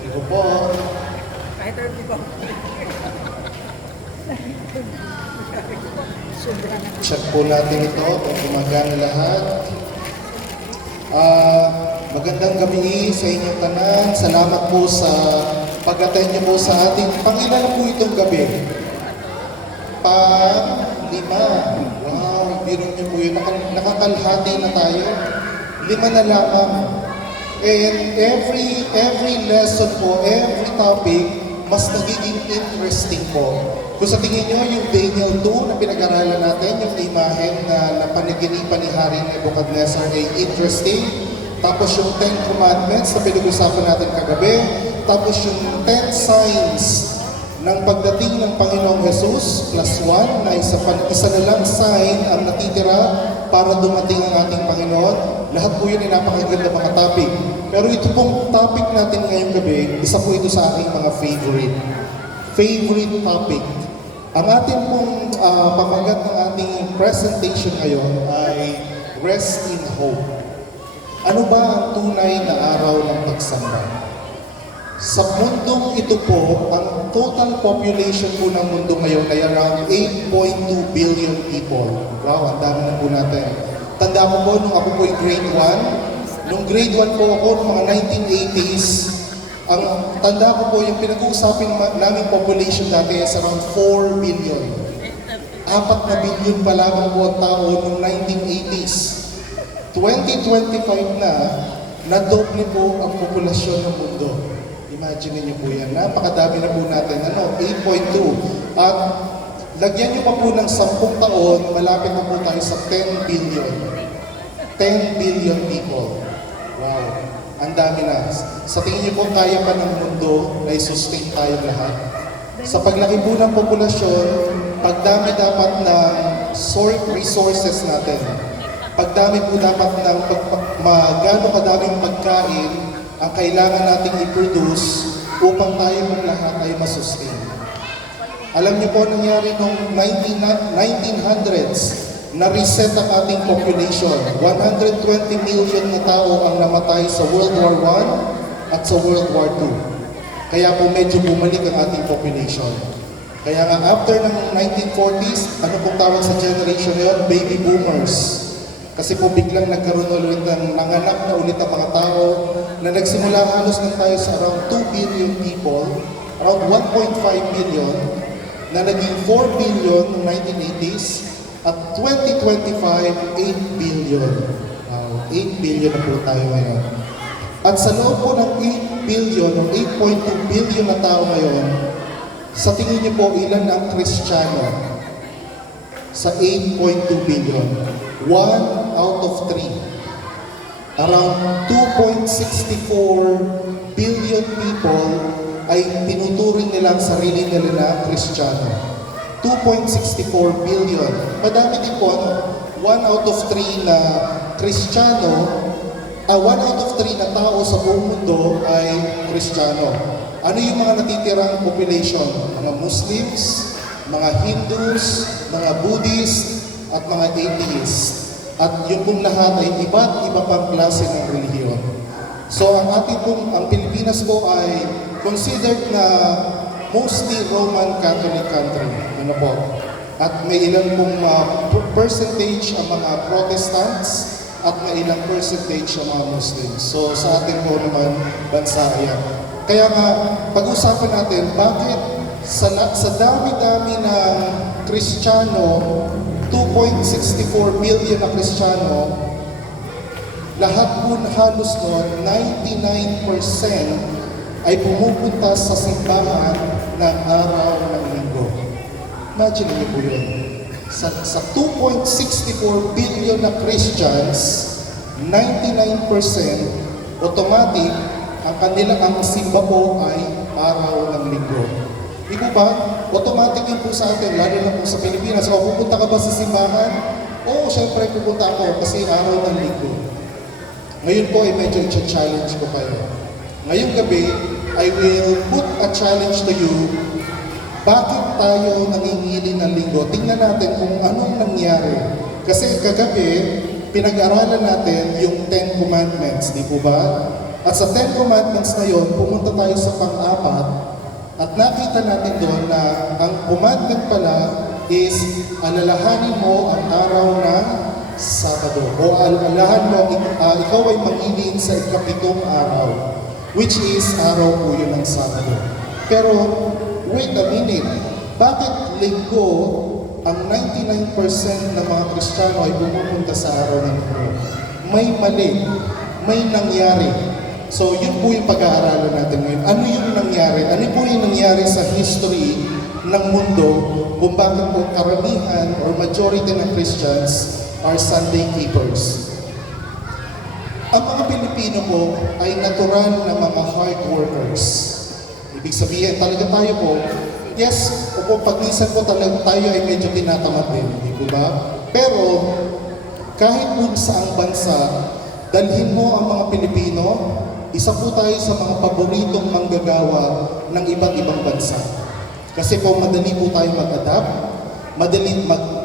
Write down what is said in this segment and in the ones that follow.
Ito po. Kahit 30 po. Check po natin ito kung gumagana lahat. Magandang gabi sa inyong tanan. Salamat po sa pag-attend niyo po sa ating pangilan po itong gabi. Pang-lima. Wow, biro niyo po yun. Nakakalhati na tayo. 5 na lamang. And every lesson po, every topic, mas nagiging interesting po. Kung sa tingin nyo, yung Daniel 2 na pinag-aralan natin, yung imahen na napanaginipan ni Haring Nebuchadnezzar ay interesting. Tapos yung 10 Commandments na pinag-usapan natin kagabi. Tapos yung 10 signs ng pagdating ng Panginoong Jesus, plus 1, na isa na lang sign ang natitira para dumating ang ating Panginoon. Lahat po yun ay napakaganda mga topic. Pero ito pong topic natin ngayong gabi, isa po ito sa aking mga favorite topic. Ang ating pong pamagat ng ating presentation ngayon ay Rest in Hope. Ano ba ang tunay na araw ng pagsamba? Sa mundong ito po, ang total population po ng mundo ngayon ay around 8.2 billion people. Wow, ang dami na po natin. Tanda ko po, nung ako po ay grade 1, nung grade 1 po ako, noong mga 1980s, ang tanda ko po, yung pinag-uusapin namin population dati is around 4 billion. 4 na billion pa lamang po ang tao noong 1980s. 2025 na, nadoble po ang populasyon ng mundo. Imagine niyo po yan. Napakadami na po natin. 8.2. At lagyan niyo pa po ng 10 taon, malapit na po tayo sa 10 billion. 10 billion people. Wow. Ang dami na. Sa tingin niyo po, kaya pa ng mundo na i-sustain tayo lahat. Sa paglaki po ng populasyon, pagdami dapat ng resources natin. Pagdami po dapat ng magano kadaming pagkain ang kailangan nating i-produce upang tayo ng lahat ay masustain. Alam niyo po nangyari noong 1900s, na-reset ang ating population. 120 million na tao ang namatay sa World War I at sa World War II. Kaya po medyo bumalik ang ating population. Kaya nga after ng 1940s, ano pong tawag sa generation na yun? Baby boomers. Kasi po biglang nagkaroon ulit ng nanganak na ulit ang mga tao na nagsimula halos lang tayo sa around 2 billion people, around 1.5 billion, na naging 4 billion noong 1980s, at 2025, 8 billion. 8 billion na po tayo ngayon. At sa loob po ng 8 billion, o 8.2 billion na tao ngayon, sa tingin niyo po ilan ang Kristiyano sa 8.2 billion? 1 out of 3. Around 2.64 billion people ay tinuturing nila ang sarili nila na Kristiyano. 2.64 billion. Madami din po, 1 out of 3 na Kristiyano, 1 out of 3 na tao sa buong mundo ay Kristiyano. Ano yung mga natitirang population? Mga Muslims, mga Hindus, mga Buddhist, at mga atheists. At yung pong lahat ay iba't iba pang klase ng relihiyon. So ang Pilipinas po ay considered na mostly Roman Catholic country. Ano po? At may ilang pong percentage ang mga Protestants at may ilang percentage ang mga Muslims. So sa atin po naman bansa yan. Kaya nga, pag-usapan natin, bakit sa dami-dami ng Kristiyano, 2.64 million na Kristiyano, lahat po halos noon, 99% ay pumupunta sa simbahan ng araw ng linggo. Imagine niyo po yun. Sa 2.64 billion na Christians, 99% automatic, ang simba po ay araw ng linggo. Di ba? Automatic yun po sa atin, lalo na po sa Pilipinas. O, pupunta ka ba sa simbahan? Oo, syempre pupunta ako kasi araw ng linggo. Ngayon po ay medyo i-challenge ko kayo. Ngayong gabi, I will put a challenge to you. Bakit tayo nangingili ng linggo? Tingnan natin kung anong nangyari. Kasi kagabi, pinag-aralan natin yung Ten Commandments, di po ba? At sa Ten Commandments na yon, pumunta tayo sa pang-apat at nakita natin doon na ang commandment pala is alalahanin mo ang araw ng Sabado. O alalahan mo, ikaw ay mangilin sa ikapitong araw, which is araw po yun ng Sabado. Pero, wait a minute, bakit linggo ang 99% ng mga Kristiyano ay pumupunta sa araw ng linggo? May mali, may nangyari. So, yun po yung pag-aaralan natin ngayon. Ano yung nangyari? Ano po yung nangyari sa history ng mundo kung bakit po karamihan or majority ng Christians are Sunday keepers? Ang mga Pilipino po ay natural na mga hard workers. Ibig sabihin, talaga tayo po, yes, opo, pag-minsan po talaga tayo ay medyo tinatamad din, di po ba? Pero, kahit kung saang bansa, dalhin mo ang mga Pilipino, isa po tayo sa mga paboritong manggagawa ng iba't ibang bansa. Kasi po, madali po tayo mag-adapt,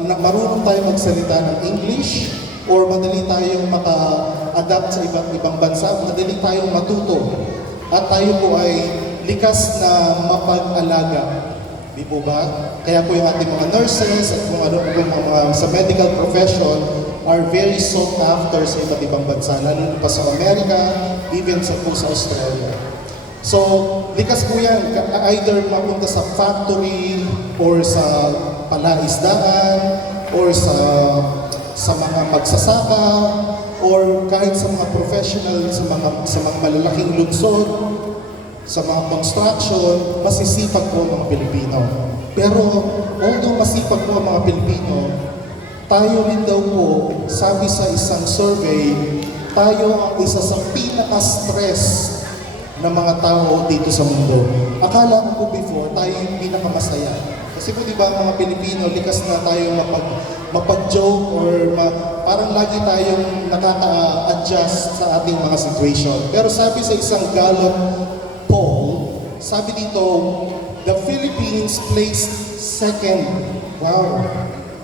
marunong tayo magsalita ng English, or madali tayong maka-adapt sa iba't ibang bansa, madali tayong matuto. At tayo po ay likas na mapag-alaga. Di po ba? Kaya po yung ating mga nurses at kung ano po mga sa medical profession are very sought after sa iba't ibang bansa, lalo pa sa Amerika, even sa po sa Australia. So, likas po yan, either mapunta sa factory or sa palaisdaan or sa mga magsasaka or kahit sa mga professional, sa mga malalaking lungsod, sa mga construction, masisipag po ang mga Pilipino. Pero, although masipag po ang mga Pilipino, tayo rin daw po, sabi sa isang survey, tayo ang isa sa pinaka-stress ng mga tao dito sa mundo. Akala ko po before, tayo yung pinakamasaya. Kasi po diba ang mga Pilipino, likas na tayo mapag-joke or parang lagi tayong nakaka-adjust sa ating mga situation. Pero sabi sa isang Gallup poll, sabi dito, the Philippines placed second, wow,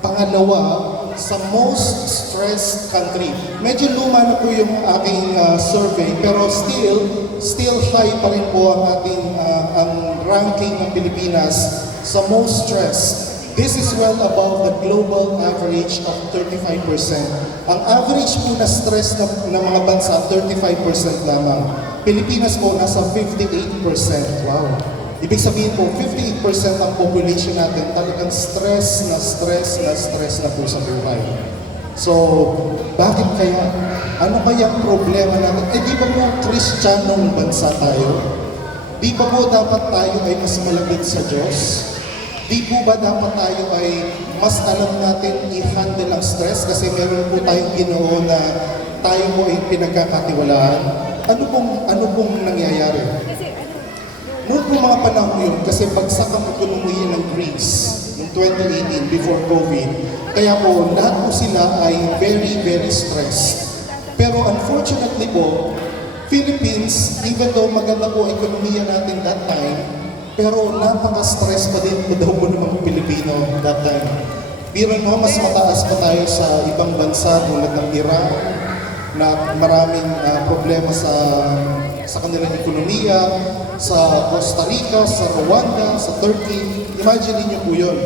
pangalawa sa most stressed country. Medyo luma na po yung aking survey, pero still high pa rin po ang ating ang ranking ng Pilipinas sa most stressed. This is well above the global average of 35%. Ang average po na stress ng mga bansa, 35% lamang. Pilipinas po nasa 58%. Wow! Ibig sabihin po, 58% ang population natin talagang stress na po sa buhay. So, bakit kaya? Ano kaya ang problema natin? Di ba po Kristiyanong bansa tayo? Di ba po dapat tayo ay mas malapit sa Diyos? Di po ba dapat tayo ay mas alam natin i-handle ang stress? Kasi meron po tayong Ginoo na tayo po ay pinagkakatiwalaan. Ano pong nangyayari? Noong po mga panahon yun, kasi bagsak ang ekonomiya ng Greece noong 2018 before COVID, kaya po lahat po sila ay very stressed. Pero unfortunately po, Philippines, even though maganda po ang ekonomiya natin that time, pero napaka-stress pa din po daw po ng mga Pilipino that time. Pero no, mas mataas pa tayo sa ibang bansa tulad ng Iran, na maraming problema sa kanilang ekonomiya, sa Costa Rica, sa Rwanda, sa Turkey. Imagine niyo po yun.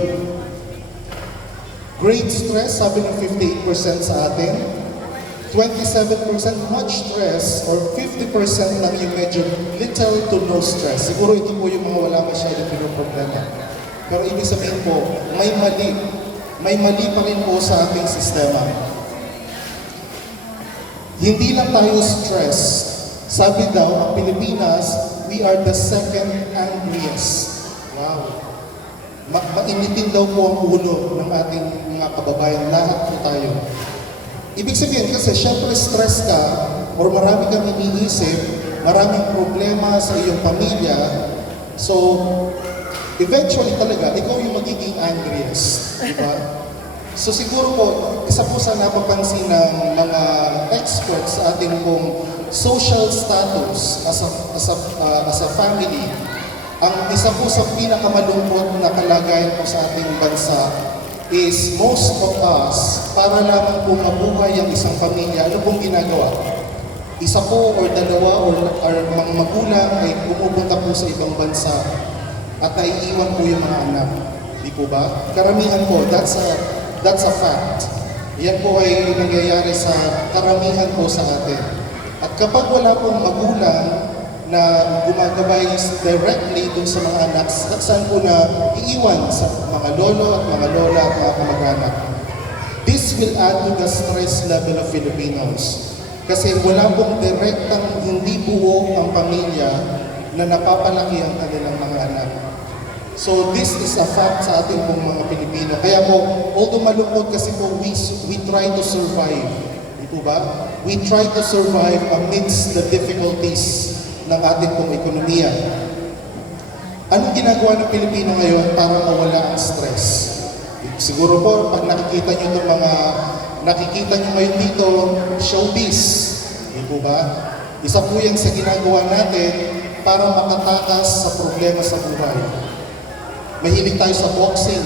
Great stress, sabi ng 58% sa atin. 27% much stress, or 50% lang yung medyo little to no stress. Siguro ito po yung mga wala masyadong problema. Pero ibig sabihin po, may mali pa rin po sa ating sistema. Hindi lang tayo stressed. Sabi daw, ang Pilipinas, we are the second angriest. Wow. Mainitin daw po ang ulo ng ating mga kababayan. Lahat po tayo. Ibig sabihin kasi, syempre stress ka, or marami kang iniisip, maraming problema sa iyong pamilya. So, eventually talaga, ikaw yung magiging angriest. Diba? So siguro po, isa po sa napapansin ng mga experts sa ating pong social status as a family, ang isa po sa pinakamalungkot na kalagayan po sa ating bansa is most of us, para lamang po mabuhay ang isang pamilya, ano pong ginagawa? Isa po or dalawa or mga magulang ay pumupunta po sa ibang bansa at naiiwan po yung mga anak. Di po ba? Karamihan po, that's a fact. Yan po ay nangyayari sa karamihan po sa atin. At kapag wala pong magulang na gumagabay directly dun sa mga anak, saan po na iiwan sa mga lolo at mga lola at mga kamag-anak. This will add to the stress level of Filipinos. Kasi wala pong direktang hindi buo ang pamilya na napapalaki ang kanilang mga anak. So this is a fact sa ating pong mga Pilipino. Kaya po, although malungkot kasi po, we try to survive. Di po ba? We try to survive amidst the difficulties ng ating pong ekonomiya. Anong ginagawa ng Pilipino ngayon para mawala ang stress? Siguro po, pag nakikita nyo ngayon dito, showbiz. Di po ba? Isa po yan sa ginagawa natin para makatakas sa problema sa buhay. Mahilig tayo sa boxing.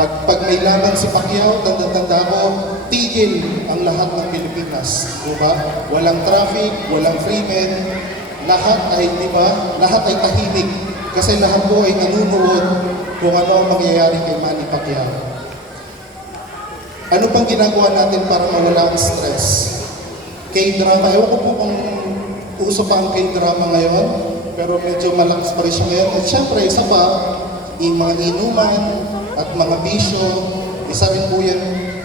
Pag may laban si Pacquiao, tanda-tanda ko, tigil ang lahat ng Pilipinas. Diba? Walang traffic, walang free men, lahat ay, diba? Lahat ay tahimik. Kasi lahat po ay nanunood kung ano ang mangyayari kay Manny Pacquiao. Ano pang ginagawa natin para mawala ang stress? K-drama. Ewan ko po kung uso pa ang K-drama ngayon, pero medyo malakas pa rin siya ngayon. At syempre, isa pa, yung mga inuman at mga bisyo, isa rin po yan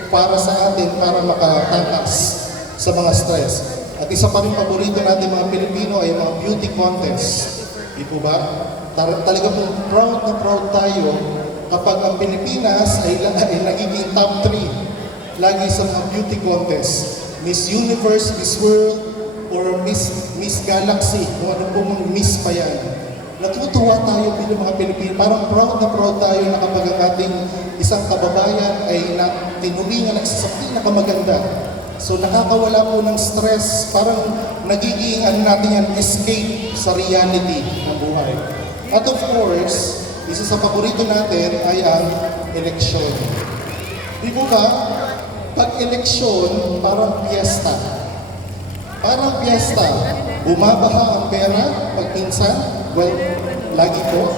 para sa atin, para makatakas sa mga stress. At isa pa rin paborito natin mga Pilipino ay mga beauty contest. Di po ba? Talaga po proud na proud tayo kapag ang Pilipinas ay nagiging top 3 lagi sa mga beauty contest. Miss Universe, Miss World, or Miss Galaxy, kung ano po mga Miss pa yan. Natutuwa tayo bilang mga Pilipino. Parang proud na proud tayo na kapag ang ating isang kababayan ay tinuringan sa pinakamaganda. So nakakawala po ng stress, parang nagiging natin yan, escape sa reality ng buhay. At of course, isa sa paborito natin ay ang eleksyon. Di po ba? Pag eleksyon, parang piyesta. Parang piyesta. Bumabaha ang pera pag minsan, well, lagi po.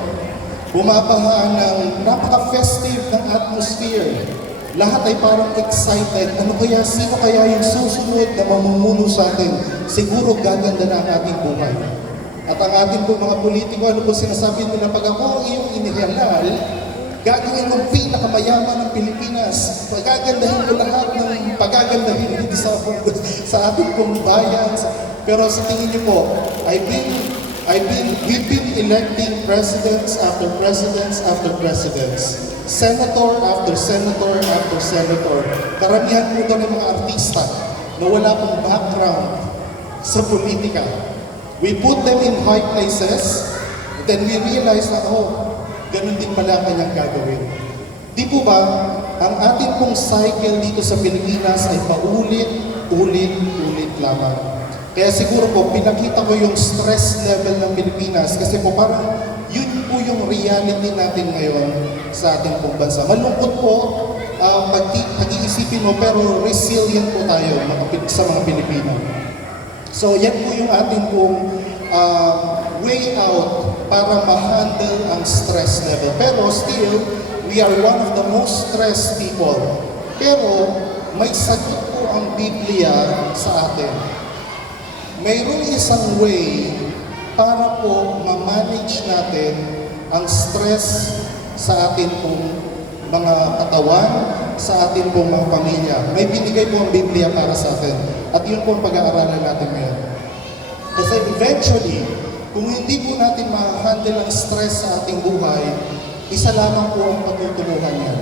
Bumabaha ng napaka-festive ng atmosphere. Lahat ay parang excited. Sino kaya yung susunod na mamumuno sa atin? Siguro gaganda na ang ating buhay. At ang ating po mga politiko, ano po sinasabi nila, pag ako ang iyong inihalal, gagawin ng pinakamayaman ng Pilipinas. Pagagandahin ko lahat ng pagagandahin hindi sa ating pong bayan. Pero sa tingin niyo po, we've been electing presidents after presidents after presidents. Senator after senator after senator. Karamihan po doon ng mga artista na wala pong background sa politika. We put them in high places, then we realize na, ganun din pala kanyang gagawin. Di po ba, ang ating pong cycle dito sa Pilipinas ay paulit-ulit lamang. Kaya siguro po, pinakita ko yung stress level ng Pilipinas kasi po parang yun po yung reality natin ngayon sa ating pong bansa. Malungkot po, pag-iisipin mo, pero resilient po tayo sa mga Pilipino. So yan po yung ating pong way out para ma-handle ang stress level. Pero still, we are one of the most stressed people. Pero may sagot po ang Biblia sa atin. Mayroong isang way para po ma-manage natin ang stress sa atin pong mga katawan, sa atin pong mga pamilya. May binigay po ang Biblia para sa atin. At yun po ang pag-aaralan natin ngayon. Kasi eventually, kung hindi po natin ma-handle ang stress sa ating buhay, isa lamang po ang patutunguhan niya.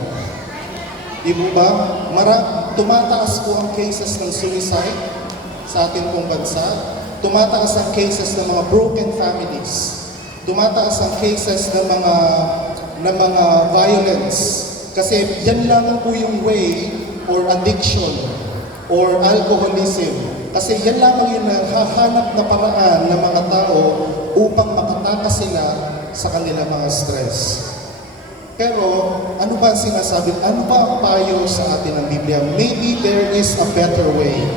Di po ba? Tumataas po ang cases ng suicide sa ating pong bansa. Tumataas ang cases ng mga broken families. Tumataas ang cases ng mga violence. Kasi yan lang po yung way or addiction or alcoholism. Kasi yan lamang yung hahanap na paraan ng mga tao upang makatakas sila sa kanilang mga stress. Pero ano ba ang sinasabi? Ano ba ang payo sa atin ng Biblia? Maybe there is a better way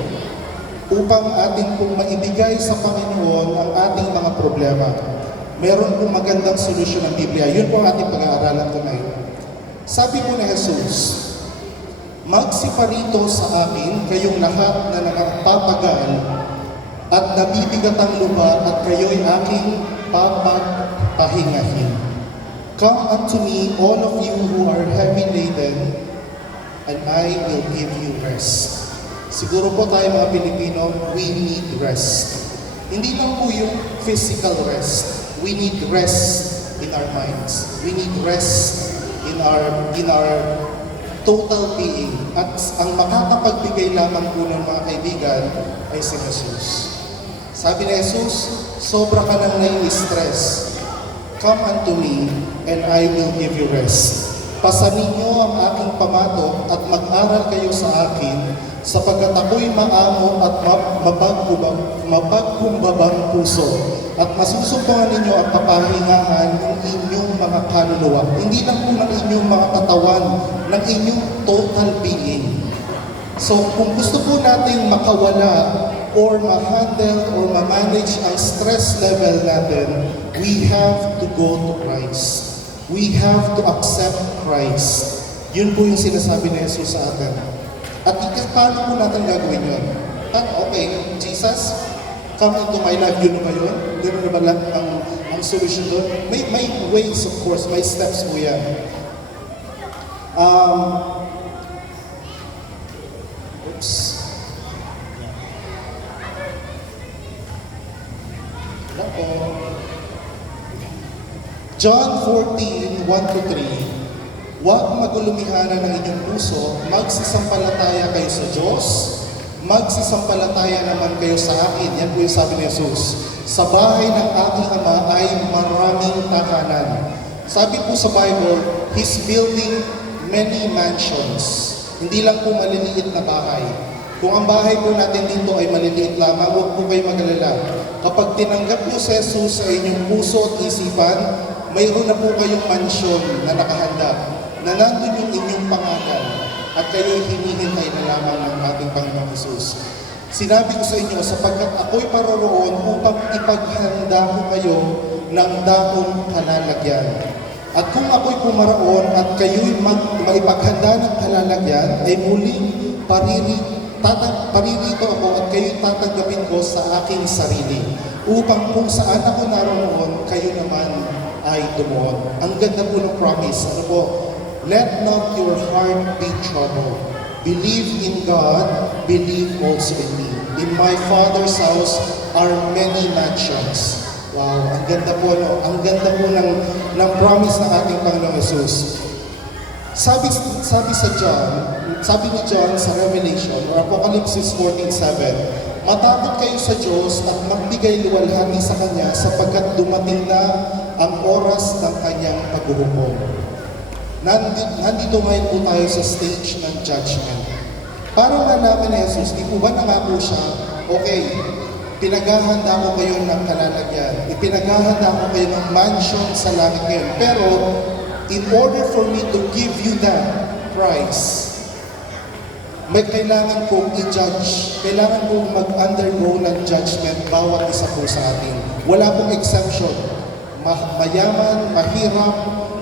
upang ating pong maibigay sa Panginoon ang ating mga problema. Meron pong magandang solusyon ng Biblia. Yun po ang ating pag-aaralan tonight. Sabi po ni Jesus, magsiparito sa akin kayong lahat na nagpapagal at nabibigatang lupa at kayo'y aking papagpahingahin. Come unto me, all of you who are heavy laden, and I will give you rest. Siguro po tayo mga Pilipino, we need rest. Hindi lang po yung physical rest. We need rest in our minds. We need rest in our total being. At ang makakapagbigay lamang po ng mga kaibigan ay si Jesus. Sabi ni Jesus, sobra ka nang nai-stress. Come unto me, and I will give you rest. Pasanin niyo ang aking pamato at mag-aral kayo sa akin, sapagkat ako'y maamo at mapagkumbabang puso, at masusumpungan ninyo at papahingahan ng inyong mga kaluluwa. Hindi lang po ng inyong mga katawan, ng inyong total being. So kung gusto po nating makawala or ma-handle or ma-manage ang stress level natin, we have to go to Christ. We have to accept Christ. Yun po yung sinasabi ni Jesus sa atin. At paano po natin gagawin yun? Okay, Jesus, come into my life. Yun ba yun? Ganoon na ba lang ang solution doon? May ways, of course. May steps po yan. Oops. Wala po. John 14:1-3, huwag magulumihanan ng inyong puso, magsisampalataya kayo sa Diyos, magsisampalataya naman kayo sa akin. Yan po yung sabi ni Jesus. Sa bahay ng aking Ama ay maraming tahanan. Sabi po sa Bible, He's building many mansions. Hindi lang po maliliit na bahay. Kung ang bahay po natin dito ay maliliit lamang, huwag po kayo mag-alala. Kapag tinanggap niyo si Jesus sa inyong puso at isipan, mayroon na po kayong mansyon na nakahanda, na nandun yung inyong pangalan, at kayo'y hinihintay na lamang ng ating Panginoong Jesus. Sinabi ko sa inyo, sapagkat ako'y paroroon upang ipaghanda ko kayo ng dakong kalalagyan. At kung ako'y pumaraon at kayo'y maipaghanda ng kalalagyan, ay muling paririto ako at kayo'y tatanggapin ko sa aking sarili, upang kung saan ako naroon, kayo naman ay tumuon. Ang ganda po ng promise. Ano po? Let not your heart be troubled. Believe in God, believe also in me. In my Father's house are many mansions. Wow, ang ganda po, no? Ang ganda po ng promise ng ating Panginoong Jesus. Sabi ni John sa Revelation, or Apocalypse 14:7, matakot kayo sa Diyos at magbigay luwalhati sa Kanya sapagkat dumating na ang oras ng Kanyang paghuhukom. Nandito ngayon po tayo sa stage ng judgment. Para malaman ni Jesus, di po ba nangako siya, okay, pinaghahanda ko kayo ng kalalagyan, ipinaghahanda ko kayo ng mansion sa langit ngayon. Pero, in order for me to give you that price, may kailangan kong i-judge, kailangan kong mag-undergo ng judgment bawat isa po sa atin. Wala pong exemption. Mayaman, mahirap,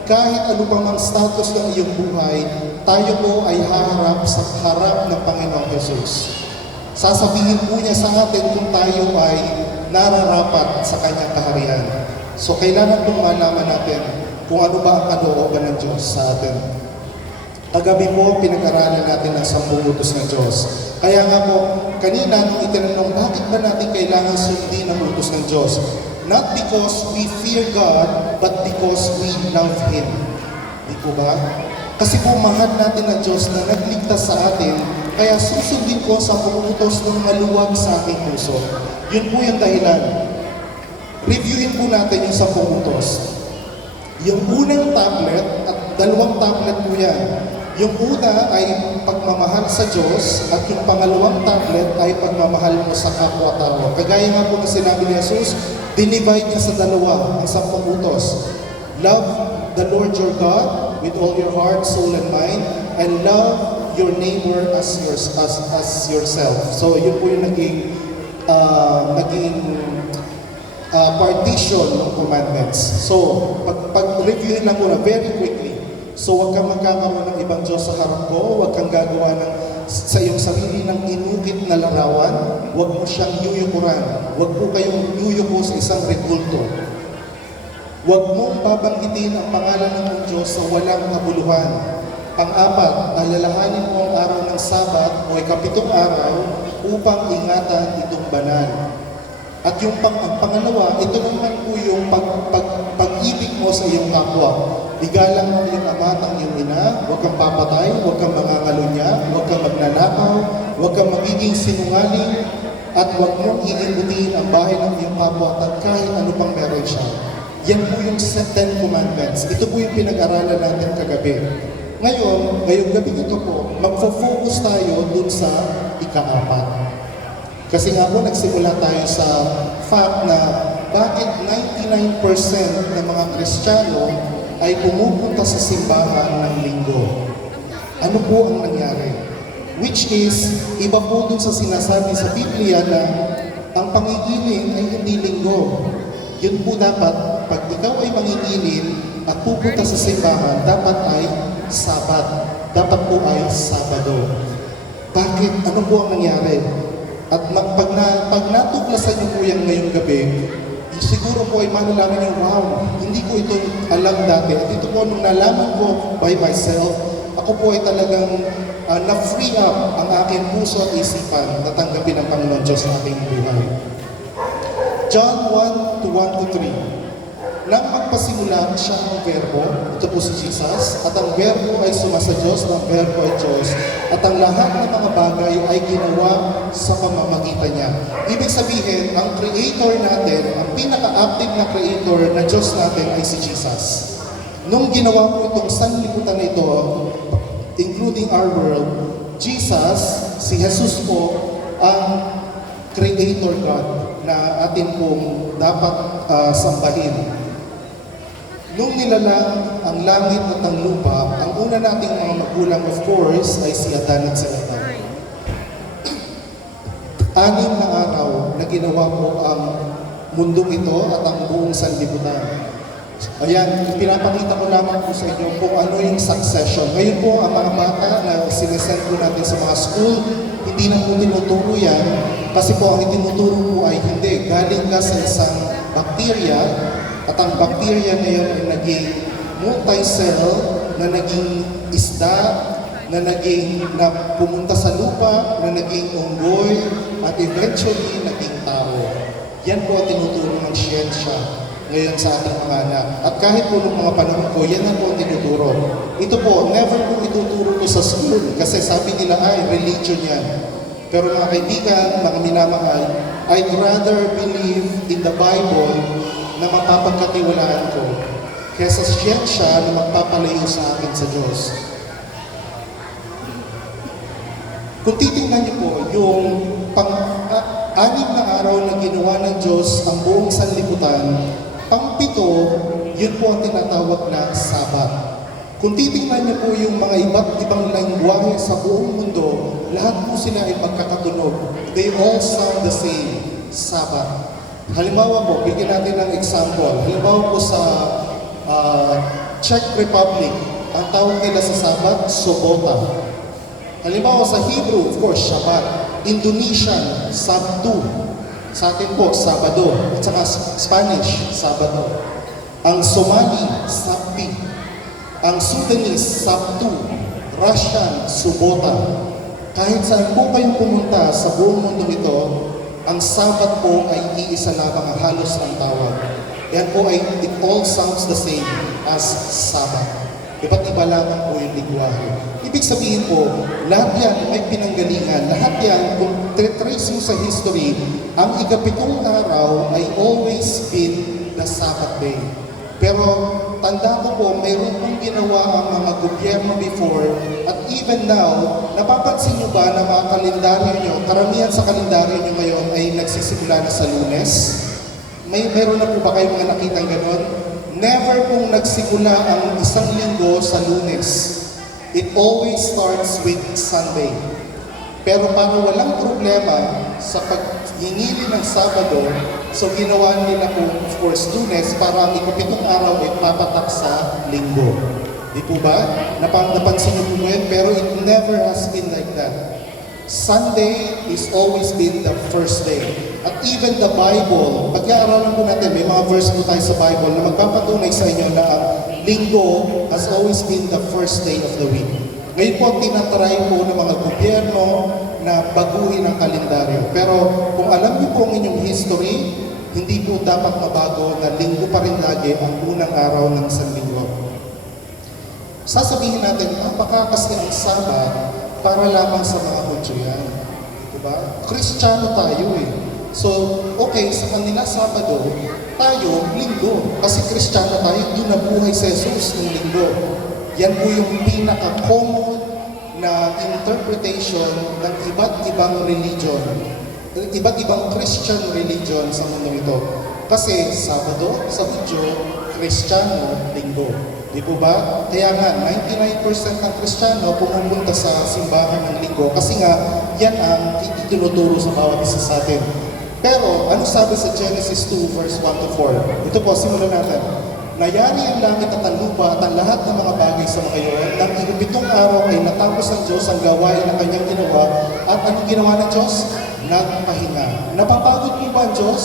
kahit ano pang ang status ng iyong buhay, tayo po ay haharap sa harap ng Panginoong Jesus. Sasabihin po niya sa atin kung tayo ay nararapat sa kanyang kaharian. So kailangan pong malaman natin kung ano ba ang kalooban ng Diyos sa atin. Kagabi po, pinag-aralan natin ang 10 utos ng Diyos. Kaya nga po, kanina nung itinanong, bakit ba natin kailangan sundin ang utos ng Diyos? Not because we fear God, but because we love Him. Di po ba? Kasi po, mahal natin ang Diyos na nagligtas sa atin, kaya susundin ko sa utos ng maluwag sa aking puso. Yun po yung dahilan. Reviewin po natin yung 10 utos. Yung unang tablet, at 2 tablet po yan. Yung una ay pagmamahal sa Diyos at yung pangalawang tablet ay pagmamahal mo sa kapwa-tao. Kagaya nga po na sinabi ni Jesus, dinivide niya sa 2 ang 10 utos. Love the Lord your God with all your heart, soul, and mind, and love your neighbor as yourself. So yun po yung naging partition ng commandments. So, pag-reviewin lang muna very quickly. So, huwag kang magkakaroon ng ibang Diyos sa harap ko, huwag kang gagawa sa iyong sarili ng inukit na larawan, huwag mo siyang yuyukuran, huwag po kayong yuyuko sa isang rekulto. Huwag mong babanggitin ang pangalan ng Diyos sa walang kabuluhan. Pang-apat, alalahanin mo ang araw ng Sabat o ikapitong araw upang ingatan itong banal. At yung pangalawa, ito naman po yung pag-ibig mo sa iyong kapwa. Igalang mo yung ama at ang iyong ina, huwag kang papatay, huwag kang mangangalunya, huwag kang magnanakaw, huwag kang magiging sinungaling, at huwag mong iingutin ang bahay ng iyong kapwa at kahit ano pang meron siya. Yan po yung 10 commandments. Ito po yung pinag-aralan natin kagabi. Ngayong gabi ito po, magfo-focus tayo dun sa ika-4. Kasi nga po nagsimula tayo sa fact na bakit 99% ng mga Kristiyano ay pumupunta sa simbahan ng linggo. Ano po ang nangyari? Which is, iba po dun sa sinasabi sa Biblia na ang pangigiling ay hindi linggo. Yun po dapat, pag ikaw ay mangigilin at pupunta sa simbahan, dapat ay Sabat. Dapat po ay Sabado. Bakit? Ano po ang nangyari? At pag natuklasan niyo po yan ngayong gabi, siguro po ay malalaman niyo, wow, hindi ko ito alam dati. At ito po, nung nalaman ko by myself, ako po ay talagang na-free up ang aking puso at isipan na tanggapin ang Panginoon Diyos sa aking buhay. John 1:1-3. Nang magpasimula siya ang verbo, ito po si Jesus, at ang verbo ay sumasa Diyos, ang verbo ay Diyos, at ang lahat ng mga bagay ay ginawa sa pamamagitan niya. Ibig sabihin, ang creator natin, ang pinaka-active na creator na Diyos natin ay si Jesus. Nung ginawa po itong sanlibutan na ito, including our world, Jesus, si Jesus po, ang creator God na atin pong dapat sambahin. Nung nilalang ang langit at ang lupa, ang una nating mga magulang, of course, ay si Adan at si Eva. 6 na araw na ginawa po ang mundong ito at ang buong sanlibutan. Ayan, pinapakita ko lamang po sa inyo kung ano yung succession. Ngayon po, ang mga bata na sinesend po natin sa mga school, hindi na po tinuturo yan, kasi po ang itinuturo po ay hindi. Galing ka sa isang bacteria, at ang bacteria na yun ay naging multi-cell, na naging isda, na pumunta sa lupa, na naging unggoy, at eventually naging tao. Yan po ang tinuturo ng siyensya ngayon sa ating mga anak. At kahit po nung mga panahon ko, yan ang po ang tinuturo. Ito po, never po ituturo ko sa school, kasi sabi nila ay religion yan. Pero mga kaibigan, mga minamahal, I'd rather believe in the Bible na mapapagkatiwalaan ko kaysa siyensya na magpapalayo sa akin sa Diyos. Kung titingnan niyo po, yung 6 na araw na ginawa ng Diyos ang buong sanlibutan, pang-7, yun po ang tinatawag na Sabat. Kung titingnan niyo po yung mga iba't ibang lengguwahe sa buong mundo, lahat po sila ay magkakatunog. They all sound the same, Sabat. Halimbawa po, bigyan natin ng example. Halimbawa po sa Czech Republic, ang tawag nila sa Sabat, Sobota. Halimbawa sa Hebrew, of course, Shabbat. Indonesian, Sabtu. Sa atin po, Sabado. At saka Spanish, Sabado. Ang Somali, Sabti. Ang Sudanese, Sabtu. Russian, Subota. Kahit saan po kayong pumunta sa buong mundo ito, ang Sabat po ay iisa lamang ang halos ang tawag. Yan po ay, it all sounds the same as Sabat. Iba't iba lamang po yung lingwahe. Ibig sabihin po, lahat yan may pinanggalingan. Lahat yan, kung trace mo sa history, ang ikapitong araw ay always been the Sabbath day. Pero tanda ko po, mayroon pong ginawa ang mga gobyerno before, at even now, napapansin nyo ba na mga kalendaryo nyo, karamihan sa kalendaryo nyo ngayon ay nagsisimula na sa Lunes? Meron na po ba kayong mga nakitang ganon? never pong nagsimula ang isang linggo sa Lunes. It always starts with Sunday. Pero para walang problema sa paghingili ng Sabado, so ginawa nila po, of course, Lunes para ang ikapitong araw ay papatak sa linggo. Di po ba? Napansin niyo po yun, pero it never has been like that. Sunday is always been the first day. At even the Bible, pag-iaralan po natin, may mga verse po tayo sa Bible na magpapatunay sa inyo na ang linggo has always been the first day of the week. Ngayon po, tinatry po ng mga gobyerno na baguhin ang kalendaryo. Pero kung alam niyo po ang inyong history, hindi po dapat mabago na linggo pa rin lagi ang unang araw ng isang linggo. Sasabihin natin, baka kasi ang Sabat para lamang sa mga Hudyo yan. Diba? Kristiyano tayo eh. So, okay, sa kanila Sabado, tayo, linggo. Kasi Kristiyano tayo, doon nabuhay si Jesus ng linggo. Yan po yung pinaka-common na interpretation ng iba't ibang religion. Iba't ibang Christian religion sa mundo ito. Kasi Sabado, sa Hudyo, Kristiyano, linggo. Di po ba? Kaya nga, 99% ng Kristiyano pumupunta sa simbahan ng linggo kasi nga, yan ang itinuturo sa bawat isa sa atin. Pero, ano sabi sa Genesis 2, verse 1-4? Ito po, simulan natin. Nayari ang langit at ang lupa at ang lahat ng mga bagay sa mga iyon. Nang ikapitong araw ay natapos ng Diyos ang gawain na kanyang ginawa. At anong ginawa ng Diyos? Nagpahinga. Napapagod po ba ang Diyos?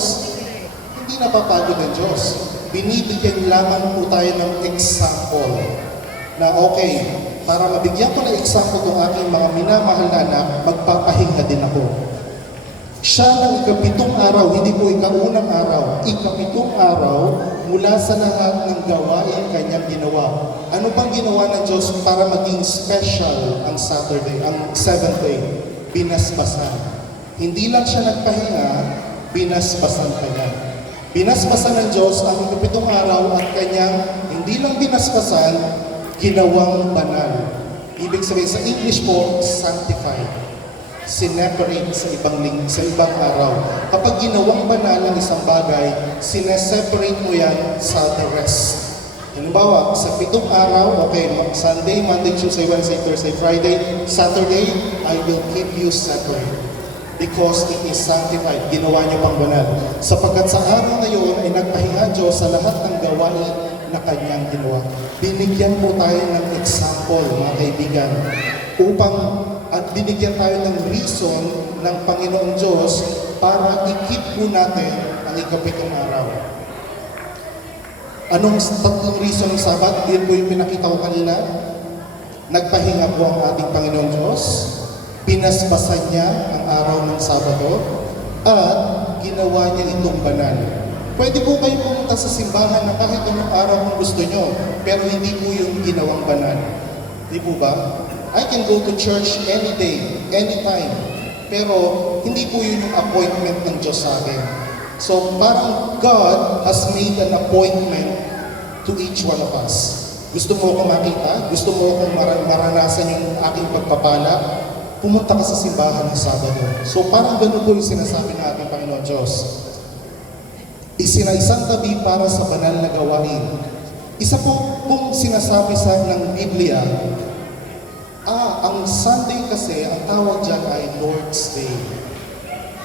Hindi napapagod ang Diyos. Binibigyan lamang po tayo ng example na okay, para mabigyan ko ng example ng aking mga minamahal na anak, magpapahinga din ako. Siya ng ikapitong araw, hindi po ikaunang araw, ikapitong araw mula sa lahat ng gawain kanyang ginawa. Ano bang ginawa ng Diyos para maging special ang Saturday, ang 7th day? Binasbasan. Hindi lang siya nagpahinga, binasbasan pa niya. Binasbasan ng Diyos ang ikapitong araw at kanyang hindi lang binasbasan, ginawang banal. Ibig sabihin sa English po, sanctified. Sineparate sa ibang araw. Kapag ginawang banal ang isang bagay, sineseparate mo yan sa the rest. Halimbawa, sa 7 araw, okay, Sunday, Monday, Tuesday, Wednesday, Thursday, Friday, Saturday, I will keep you separate. Because it is sanctified. Ginawa niyo pang banal. Sapagkat sa araw na yun ay nagpahinga Diyos sa lahat ng gawain na kanyang ginawa. Binigyan po tayo ng example, mga kaibigan, upang at binigyan tayo ng reason ng Panginoong Diyos para i-keep po natin ang ikapitong araw. Anong tatlong reason ng Sabat? Yun po yung pinakita ko kanina. Nagpahinga po ang ating Panginoong Diyos, pinasbasan niya ang araw ng Sabado, at ginawa niya itong banal. Pwede po kayo pumunta sa simbahan na kahit anong araw kung gusto nyo, pero hindi po yung ginawang banal. Di po ba? I can go to church any day, anytime. Pero hindi po yun yung appointment ng Diyos sa akin. So parang God has made an appointment to each one of us. Gusto mo akong makita? Gusto mo akong maranasan yung aking pagpapala? Pumunta ka sa simbahan ng Sabado. So parang ganun po yung sinasabi ng ating Panginoon Diyos. Isinaisang tabi para sa banal na gawain. Isa po kung sinasabi sa ng Biblia, ang Sunday kasi, ang tawag dyan ay Lord's Day.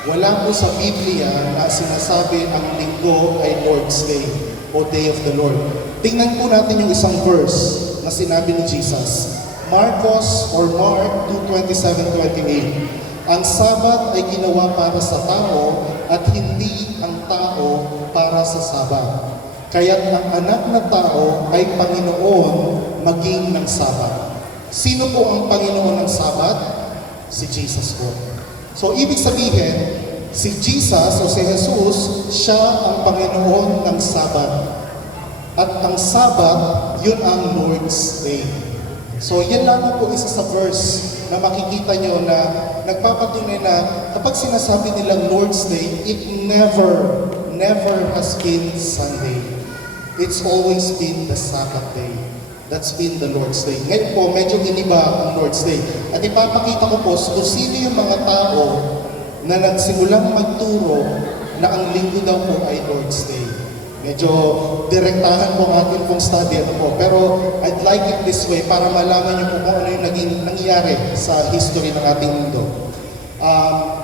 Wala po sa Biblia na sinasabi ang linggo ay Lord's Day o Day of the Lord. Tingnan po natin yung isang verse na sinabi ni Jesus. Mark 2:27-28. Ang Sabat ay ginawa para sa tao at hindi ang tao para sa Sabat. Kaya't ang anak na tao ay Panginoon maging ng Sabat. Sino po ang Panginoon ng Sabat? Si Jesus po. So, ibig sabihin, si Jesus o si Jesus, siya ang Panginoon ng Sabat. At ang Sabat, yun ang Lord's Day. So, yan lamang po isa sa verse na makikita nyo na nagpapatunay na kapag sinasabi nilang Lord's Day, it never has been Sunday. It's always been the Sabbath day. That's been the Lord's Day. Ngayon po, medyo iniba ang Lord's Day. At ipapakita ko po kung sino yung mga tao na nagsimulang magturo na ang linggo daw po ay Lord's Day. Medyo direktahan po ang ating pong study ano po. Pero I'd like it this way para malaman niyo po kung ano yung naging nangyari sa history ng ating mundo.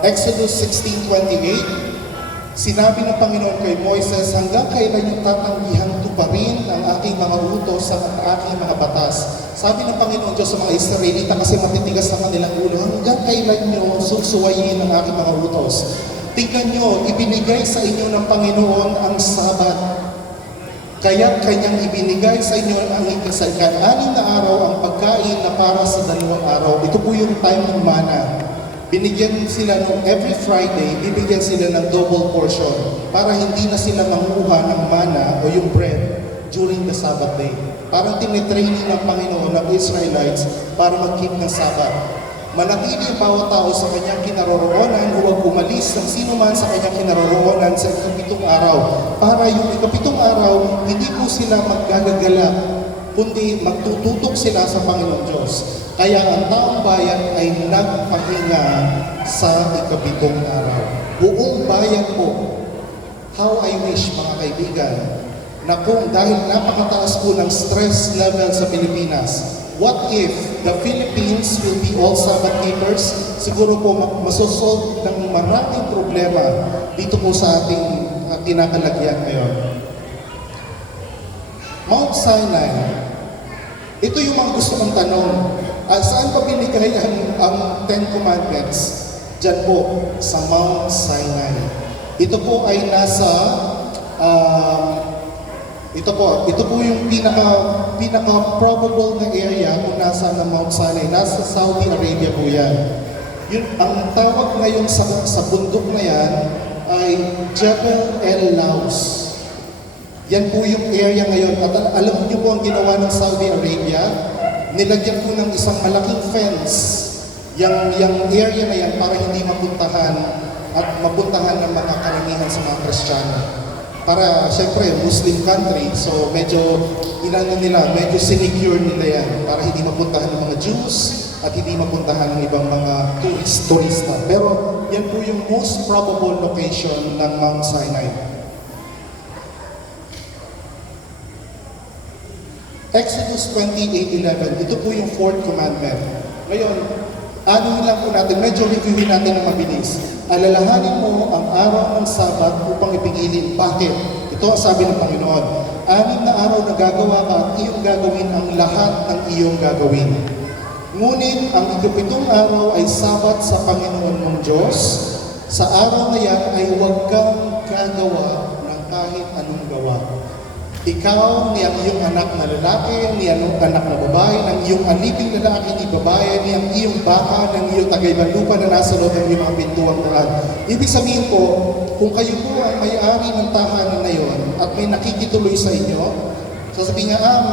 Exodus 16:28, sinabi ng Panginoon kay Moises, hanggang kailan yung tatanggihang tuparin ang aking mga utos at ang aking mga batas? Sabi ng Panginoon Diyos sa mga Israelita, kasi matitigas ang kanilang ulo, hanggang kailan nyo susuwayin ang aking mga utos? Tingnan nyo, ibinigay sa inyo ng Panginoon ang Sabat. Kaya kanyang ibinigay sa inyo ang ika-6 na araw ang pagkain na para sa 2 araw. Ito po yung time ng mana. Binigyan sila ng every Friday, bibigyan sila ng double portion para hindi na sila manguha ng mana o yung bread during the Sabbath day. Parang tinitraining ng Panginoon ng Israelites para mag-keep ng Sabbath. Manatili ang bawat tao sa kanyang kinaroroonan, huwag umalis ng sino man sa kanyang kinaroroonan sa ika-7 araw. Para yung ika-7 araw, hindi po sila maggagagala, kundi magtututok sila sa Panginoon Diyos. Kaya ang taong bayan ay nagpahinga sa ika-7 araw. Buong bayan po. How I wish, mga kaibigan, na kung dahil napakataas po ng stress level sa Pilipinas, what if the Philippines will be all Sabbath keepers? Siguro po masosolve ng maraming problema dito po sa ating kinakalagyan ngayon. Mount Sinai, ito yung mga gusto kong tanong. Saan pa binigay ang 10 Commandments? Diyan po, sa Mount Sinai. Ito po ay nasa, ito po yung pinaka-probable na area kung nasa na Mount Sinai. Nasa Saudi Arabia po yan. Yun, ang tawag ngayon sa bundok na yan ay Jebel El Laus. Yan po yung area ngayon. At alam niyo po ang ginawa ng Saudi Arabia? Nilagyan po ng isang malaking fence yung area na yan para hindi mapuntahan at mapuntahan ng mga karamihan sa mga Kristiyano. Para, syempre, Muslim country, so medyo medyo sinecure nila yan para hindi mapuntahan ng mga Jews at hindi mapuntahan ng ibang mga turista. Pero yan po yung most probable location ng Mount Sinai. Exodus 28:11, ito po yung 4th commandment. Ngayon, anuhin lang po natin, medyo reviewin natin ng mabilis. Alalahanin mo ang araw ng Sabat upang ipigilin. Bakit? Ito ang sabi ng Panginoon. 6 na araw na gagawa ka at iyong gagawin ang lahat ng iyong gagawin. Ngunit ang ika-7 araw ay Sabat sa Panginoon mong Diyos. Sa araw na yan ay huwag kang gagawa ng kahit anong gawa. Ikaw, ni ang iyong anak na lalaki, ni ang anak na babae, ng iyong aliping lalaki, ni babae, ni ang iyong baka, ng iyong tagaybanlupa na nasa loob ng iyong mga pintuang daan. Ibig sabihin po, kung kayo po ang may-ari ng tahanan na yon at may nakikituloy sa inyo, sasabihin nga,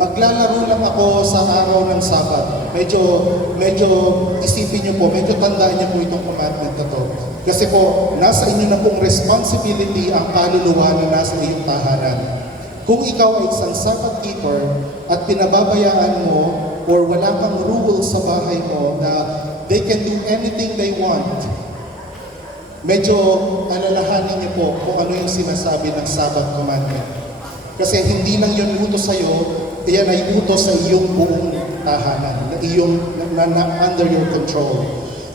maglalaro lang ako sa araw ng Sabat. Medyo isipin niyo po, medyo tandaan niyo po itong commandment na to. Kasi po, nasa inyo na pong responsibility ang kaluluwa na nasa iyong tahanan. Kung ikaw ay isang Sabbath keeper at pinababayaan mo or wala kang rule sa bahay mo na they can do anything they want, medyo alalahanin niyo po kung ano yung sinasabi ng Sabbath commandment. Kasi hindi lang yun utos sa'yo, yan ay utos sa iyong buong tahanan, na under your control.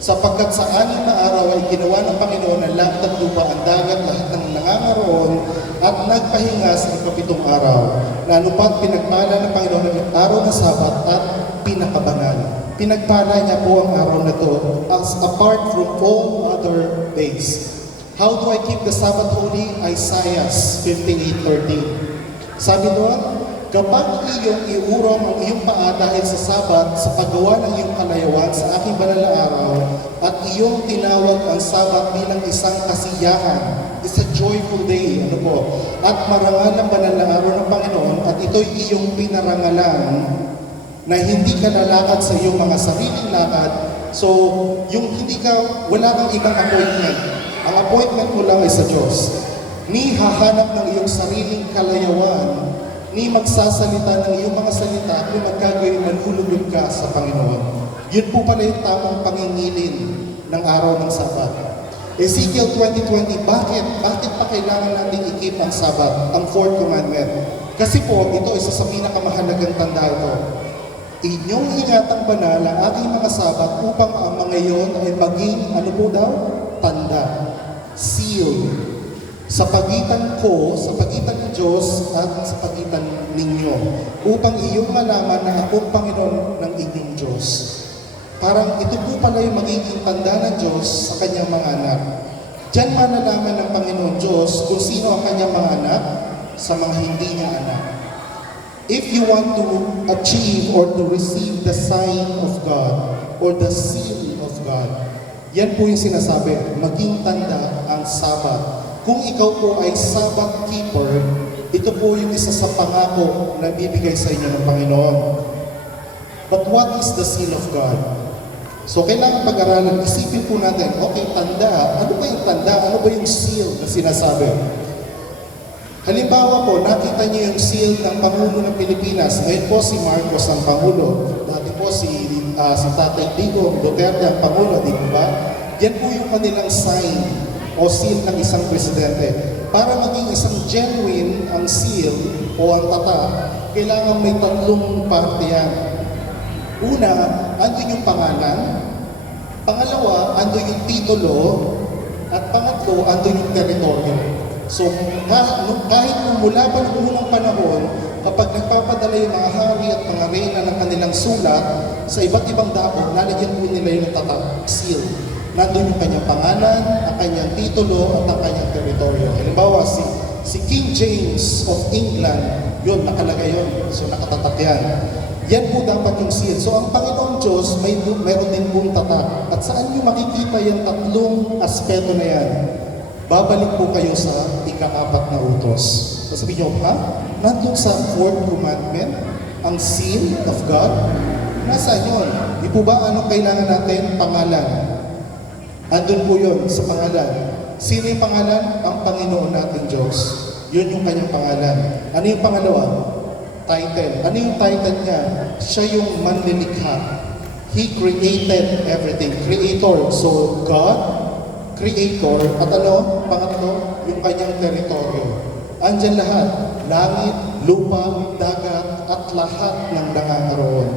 Sapagkat sa 6 na araw ay ginawa ng Panginoon ang langit at lupa, ang dagat, lahat ng nangangaroon, at nagpahinga sa ika-7 araw. Na anupat pinagpala ng Panginoon ang araw na Sabat at pinakabanal. Pinagpala niya po ang araw na to as apart from all other days. How do I keep the Sabbath holy? Isaiah 58:13. Sabi doon, kapag iyong iurong ang iyong paa dahil sa Sabat sa paggawa ng iyong kalayawan sa aking banal na araw at iyong tinawag ang Sabat bilang isang kasiyahan, it's a joyful day, at marangal ang banal na araw ng Panginoon at ito'y iyong pinarangalan na hindi ka lalakad sa iyong mga sariling lakad. So, yung wala kang ibang appointment. Ang appointment mo lang ay sa Diyos. Ni hahanap ng iyong sariling kalayawan, ni magsasalita ng iyong mga salita kung magkagayon manhulugod ka sa Panginoon. Yun po pala yung tamang pangingilin ng araw ng Sabat. Ezekiel 20:20, bakit? Bakit pa kailangan natin i-keep ang Sabbath, ang fourth commandment? Kasi po, ito isa sa pinakamahalagang tanda ito. Inyong ingatang banal ang aking mga Sabat upang ang mga iyon ay maging, ano po daw? Tanda. Seal. Sa pagitan ko, sa pagitan ng Diyos at sa pagitan ninyo. Upang iyong malaman na akong Panginoon ng inyong Diyos. Parang ito po pala yung magiging tanda ng Diyos sa kanyang mga anak. Diyan malalaman ng Panginoon Diyos kung sino ang kanyang mga anak sa mga hindi niya anak. If you want to achieve or to receive the sign of God or the seal of God, yan po yung sinasabi, maging tanda ang Sabat. Kung ikaw po ay Sabbath keeper, ito po yung isa sa pangako na bibigay sa inyo ng Panginoon. But what is the seal of God? So kailangan pag-aralan, isipin po natin, okay, tanda, ano ba yung tanda? Ano ba yung seal na sinasabi? Halimbawa po, nakita niyo yung seal ng Pangulo ng Pilipinas. Ngayon po si Marcos ang Pangulo. Dati po si Tatay Digong Duterte ang Pangulo, di ba? Yan po yung kanilang sign o seal ng isang presidente. Para maging isang genuine ang seal o ang tata, kailangan may tatlong parte yan. Una, andun yung pangalan. Pangalawa, andun yung titulo. At pangatlo, andun yung teritoryo. So, kahit mula pa ng unang panahon, kapag nagpapadala yung mga hari at mga reyna ng kanilang sulat sa iba't ibang dako, lalagyan po nila yung tatak, seal. Nandun yung kanyang pangalan, ang kanyang titulo, at ang kanyang teritoryo. Halimbawa, si King James of England, yun, nakalagay yun. So, nakatatak yan. Yan po dapat yung seal. So, ang Panginoong Diyos, meron din pong tatak. At saan nyo makikita yung tatlong aspeto na yan? Babalik po kayo sa ika-4 na utos. So sabihin nyo, ha? Nandun sa fourth commandment, ang seal of God? Nasaan yun? Di po ba anong kailangan natin? Pangalan. Andun po yun sa pangalan. Sino yung pangalan? Ang Panginoon natin Diyos. Yun yung kanyang pangalan. Ano yung pangalawa? Title. Ano yung title niya? Siya yung manlilikha. He created everything. Creator. So, God, Creator, at ano? Pangatlo, yung kanyang teritoryo. Andyan lahat. Langit, lupa, dagat, at lahat ng nangangaroon.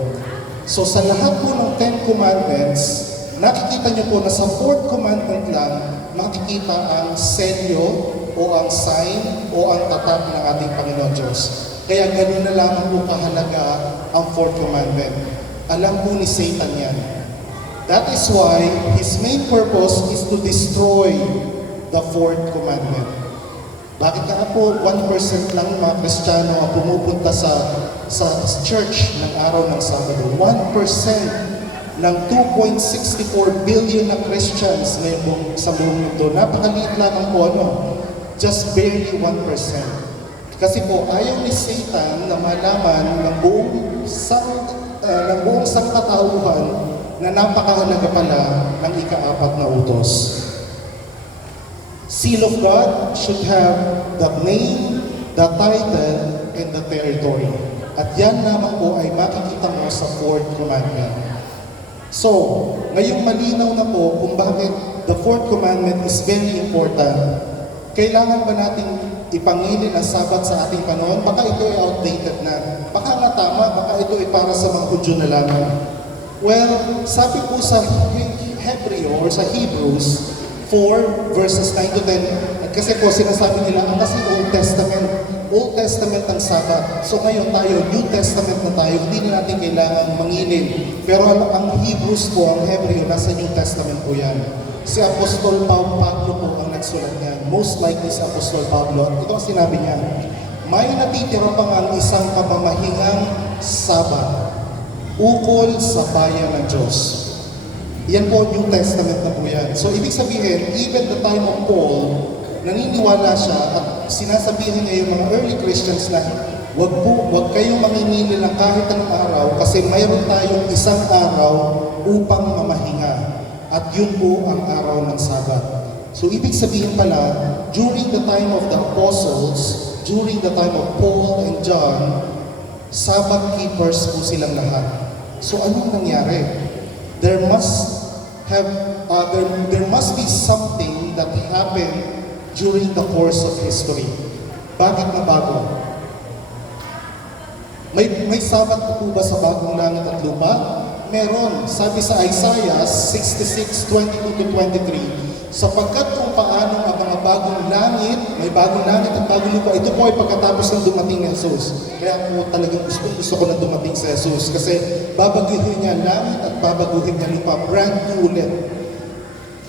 So, sa lahat po ng 10 Commandments, nakikita niyo po na sa 4th Commandment lang, makikita ang selyo o ang sign o ang tatak ng ating Panginoon Diyos. Kaya ganun na lamang po kahalaga ang 4th Commandment. Alam po ni Satan yan. That is why his main purpose is to destroy the 4th Commandment. Bakit nga po 1% lang mga Kristiyano ang pumupunta sa church ng araw ng Sabado? 1% ng 2.64 billion na Christians ngayon sa buong mundo. Napakaliit lamang po, ano? Just barely 1%. Kasi po, ayaw ni Satan na malaman ng buong sangkatauhan na napakahalaga pala ng ika-4 na utos. Seal of God should have the name, the title, and the territory. At yan naman po ay makikita mo sa 4th commandment. So, ngayong malinaw na po kung bakit the 4th commandment is very important. Kailangan ba nating ipangilin ang Sabat sa ating panahon? Baka ito ay outdated na. Baka nga tama, baka ito ay para sa mga Hudyo na lamang. Well, sabi po sa Hebreo or sa Hebrews 4 verses 9 to 10, kasi po sinasabi nila, ang kasi Old Testament ang Sabat. So ngayon tayo, New Testament na tayo, hindi na natin kailangan mangilin. Pero ang Hebrews po, ang Hebreo, nasa New Testament po yan. Si Apostol Pablo po ang nagsulat niyan. Most likely si Apostol Pablo. Ito ang sinabi niya, may natitira pa nga ang isang kapamahingang Sabat ukol sa bayan ng Diyos. Yan po, New Testament na po yan. So, ibig sabihin, even the time of Paul, naniniwala siya at sinasabihin niya yung mga early Christians na wag kayong mamimili ng kahit anong araw kasi mayroon tayong isang araw upang mamahinga. At yun po ang araw ng Sabat. So, ibig sabihin pala, during the time of the apostles, during the time of Paul and John, Sabbath keepers po silang lahat. So anong nangyari? There must be something during the course of history. Bakit nabago? May sabat po ba sa bagong langit at lupa? Meron. Sabi sa Isaiah 66:22-23, sapagkat kung paano ang mga bagong langit, may bagong langit at bagong lupa, ito po ay pagkatapos ng dumating ni Jesus. Kaya po talagang gusto ko na dumating si Jesus kasi babaguhin niya langit at babaguhin niya lupa. Brand new ulit.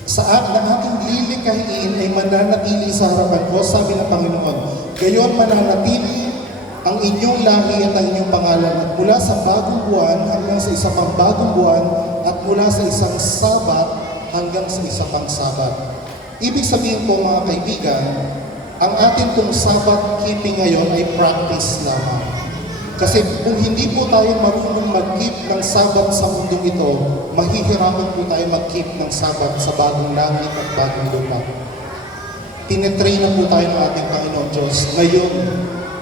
Na aking lilikhain ay mananatili sa harapan ko, sabi ng Panginoon. Gayon mananatili ang inyong lahi at ang inyong pangalan at mula sa bagong buwan hanggang sa isa pang bagong buwan at mula sa isang sabat hanggang sa isa pang sabat. Ibig sabihin po mga kaibigan, ang atin pong sabat keeping ngayon ay practice lamang. Kasi kung hindi po tayo marunong mag-keep ng sabat sa mundong ito, mahihirapan po tayo mag-keep ng sabat sa bagong langit at bagong lupa. Tinetrain na po tayo ng ating Panginoon Diyos ngayon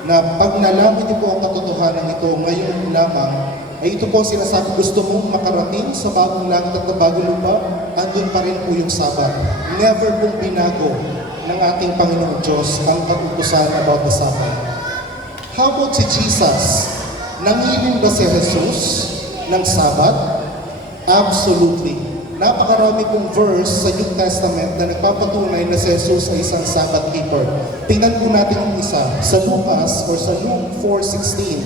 na pag nalaman niyo po ang katotohanan ito ngayon lamang, ay ito po ang sinasabi, gusto mong makarating sa bagong langit at bagong lupa, andun pa rin po yung sabat. Never pong binago ng ating Panginoon Diyos ang pag-utusan about the sabat. How about si Jesus? Nangilin ba si Jesus ng sabat? Absolutely. Napakarami pong verse sa New Testament na nagpapatunay na si Jesus ay isang Sabbath keeper. Tingnan po natin ang isa. Sa Lucas or sa Luke 4:16,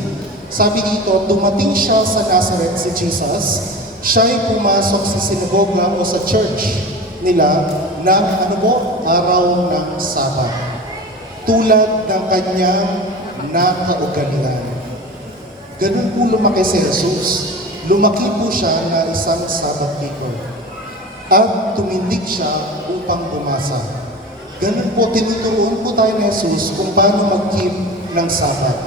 sabi dito, dumating siya sa Nazareth si Jesus. Siya ay pumasok sa sinagoga o sa church nila ng araw ng Sabat. Tulad ng kanyang nakaugalian. Ganun po lumaki si Jesus. Lumaki po siya na isang Sabbath keeper. At tumindig siya upang bumasa. Ganun po, tinuturuan po tayo ni Jesus kung paano mag-keep ng Sabbath.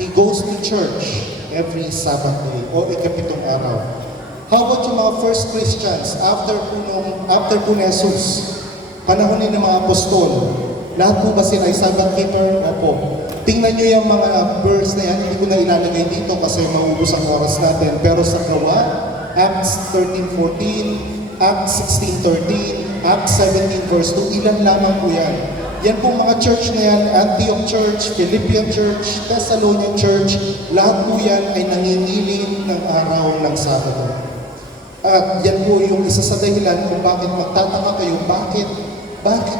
He goes to church every Sabbath day o ikapitong araw. How about yung mga first Christians after po ni Jesus? Panahon ni ng mga apostol. Lahat po ba sila ay Sabbath keeper? Opo. Tingnan nyo yung mga verse na yan, hindi ko na ilalagay dito kasi maubos ang oras natin. Pero sa Gawa, Acts 13:14, Acts 16:13, Acts 17 verse 2, ilan lamang po yan. Yan pong mga church na yan, Antioch Church, Philippian Church, Thessalonian Church, lahat po yan ay nangingilin ng araw ng Sabado. At yan po yung isa sa dahilan kung bakit magtataka kayo, bakit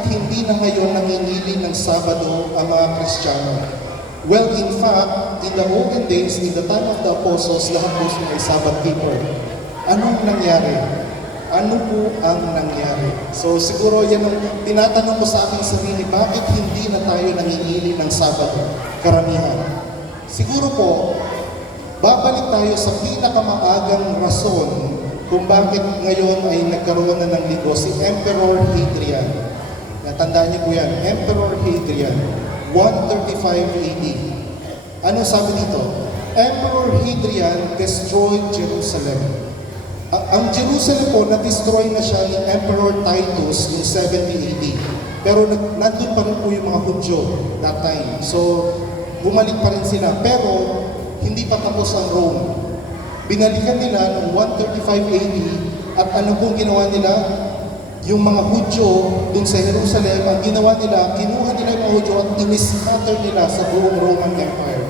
hindi na ngayon nangingilin ng Sabado ang mga Kristiyano? Well, in fact, in the olden days, in the time of the apostles, lahat po sila ay Sabbath keeper. Anong nangyari? Ano po ang nangyari? So siguro yan ang tinatanong ko sa aking sarili, bakit hindi na tayo nangingili ng Sabado? Karamihan. Siguro po, babalik tayo sa pinakamaagang rason kung bakit ngayon ay nagkaroon na ng ligo si Emperor Hadrian. Natandaan niyo po yan, Emperor Hadrian, 135 AD. Ano sabi dito? Emperor Hadrian destroyed Jerusalem. Ang Jerusalem po, na-destroy na siya ni Emperor Titus noong 70 AD. Pero nandun pa rin po yung mga Hudyo that time. So, bumalik pa rin sila. Pero, hindi pa tapos ang Rome. Binalikan nila noong 135 AD at ano pong ginawa nila? Yung mga Hudyo dun sa Jerusalem, ang ginawa nila, kinuha nila yung mga Hudyo at in-scatter nila sa buong Roman Empire.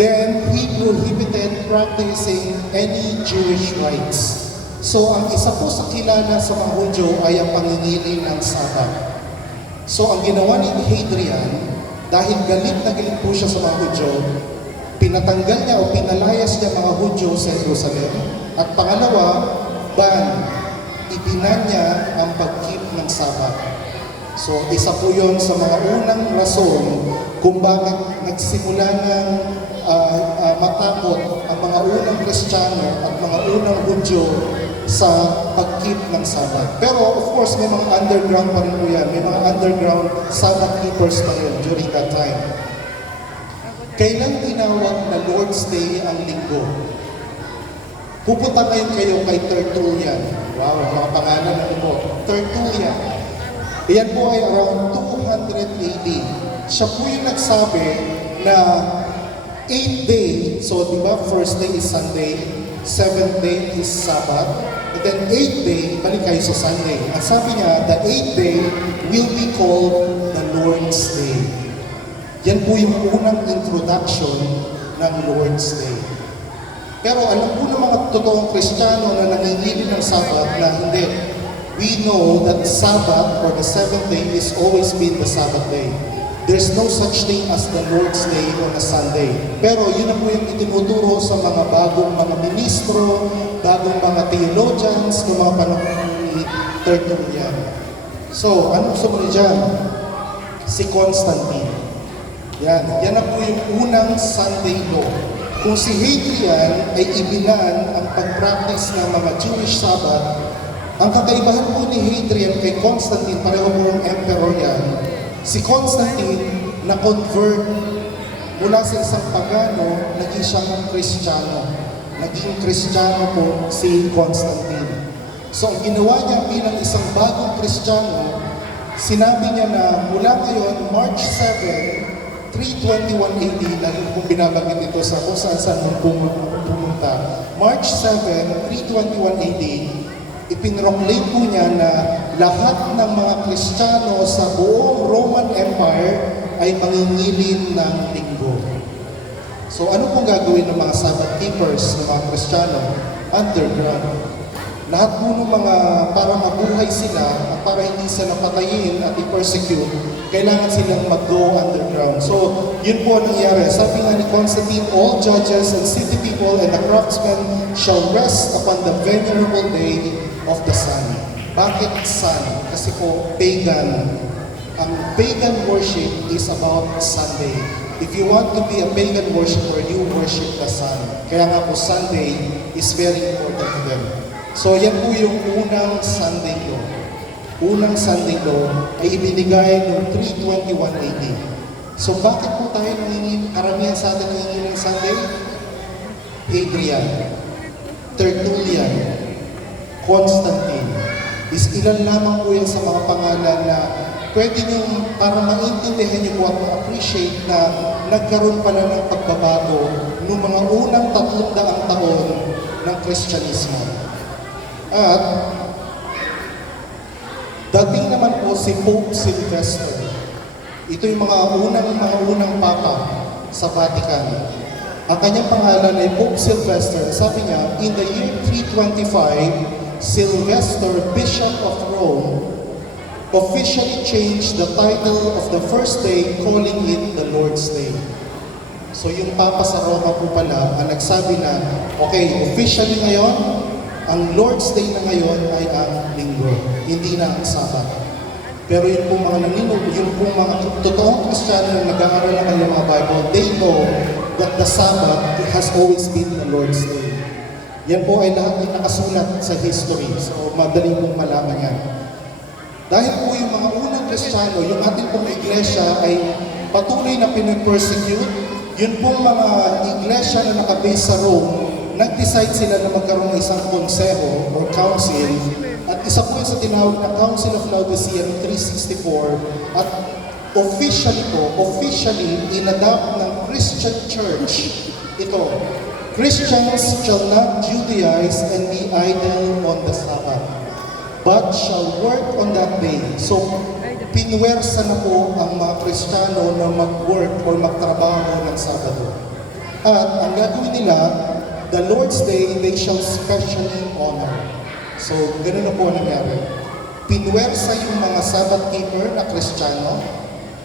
Then, he prohibited practicing any Jewish rites. So, ang isa po sa kilala sa mga Hudyo ay ang pangingilin ng Sabat. So, ang ginawa ni Hadrian, dahil galit na galit po siya sa mga Hudyo, pinatanggal niya o pinalayas niya mga Hudyo sa Jerusalem. At pangalawa, ibinan niya ang pag-keep ng Sabat. So, isa po yon sa mga unang rason kung bakit nagsimula ng matakot ang mga unang Kristiyano at mga unang Hudyo sa pag-keep ng Sabat. Pero of course, may mga underground pa rin po yan. May mga underground Sabbath keepers pa rin during that time. Kailan tinawag na Lord's Day ang linggo? Pupunta ngayon kayo kay Tertullian. Wow, mga pangalan na po. Tertullian. Iyan po ay around 200 AD. Siya po yung nagsabi na 8th day, so di ba, first day is Sunday, 7th day is Sabbath, And then 8th day, balik kayo sa Sunday. At sabi niya, the 8th day will be called the Lord's Day. Yan po yung unang introduction ng Lord's Day. Pero alam po ng mga totoong Kristiyano na nangingili ng Sabbath na hindi. We know that Sabbath or the 7th day is always been the Sabbath day. There's no such thing as the Lord's Day on a Sunday. Pero yun na po yung itinuturo sa mga bagong mga ministro, bagong mga theologians, ng mga panahon ni Tertullian. So, anong sumunod dyan? Si Constantine. Yan na po yung unang Sunday law. Kung si Hadrian ay ibinan ang pag-practice ng mga Jewish Sabbath, ang kakaibahan po ni Hadrian kay Constantine, pareho po ang emperor yan, si Constantine na-convert mula sa isang pagano, naging siyang Kristiyano. Naging Kristiyano po si Constantine. So ang ginawa niya bilang isang bagong Kristiyano, sinabi niya na mula ngayon, March 7, 321 AD, lagi kong binabanggit ito sa kung saan pumunta. March 7, 321 AD, ipinroclaim po niya na lahat ng mga Kristiyano sa buong Roman Empire ay mangingilin ng linggo. So ano pong gagawin ng mga Sabbath keepers ng mga Kristiyano? Underground. Lahat po ng mga para mabuhay sila at para hindi sila patayin at i-persecute, kailangan silang mag-go underground. So, yun po ang nangyari. Sabi nga ni Constantine, all judges and city people and the craftsmen shall rest upon the venerable day of the sun. Bakit sun? Kasi po, pagan. Ang pagan worship is about Sunday. If you want to be a pagan worshiper, you worship the sun. Kaya nga po, Sunday is very important to them. So yan po yung unang Sunday law. Unang Sunday law ay ibinigay noong 321 AD. So bakit po tayo karamihan sa atin nanginginig ng Sunday? Hadrian, Tertullian, Constantine. Is ilan lamang po yan sa mga pangalan na pwede nyo para maintindihan nyo po at ma-appreciate na nagkaroon pala ng pagbabago noong mga unang 300 taon ng Kristyanismo. At dating naman po si Pope Sylvester. Ito yung mga unang papa sa Vatican. Ang kanyang pangalan ay Pope Sylvester. Sabi niya, in the year 325, Sylvester, Bishop of Rome, officially changed the title of the first day, calling it the Lord's Day. So yung Papa sa Roma po pala, ang nagsabi na, okay, officially ngayon, ang Lord's Day na ngayon ay ang linggo, hindi na ang Sabat. Pero yun pong mga yun pong mga totoong Kristiyano na nag-aaral ng kanilang mga Bible, they know that the Sabbath has always been the Lord's Day. Yan po ay lahat ay nakasulat sa history, so madali pong malaman yan. Dahil po yung mga unang Kristiyano, yung ating pong iglesia ay patuloy na pinipersecute, yun pong mga iglesia na nakabase sa Rome, nag-decide sila na magkaroon ng isang konseho or council at isa po yung sa tinawag na Council of Laodicea ng 364 at officially inadopt ng Christian Church ito, Christians shall not Judaize and be idle on the Sabbath, but shall work on that day. So, pinwersa na po ang mga Kristiyano na mag-work or magtrabaho ng Sabado. At ang gagawin nila, the Lord's Day, they shall specially honor. So, ganun na po nangyari. Pinwersa yung mga Sabbath keeper na Kristiyano.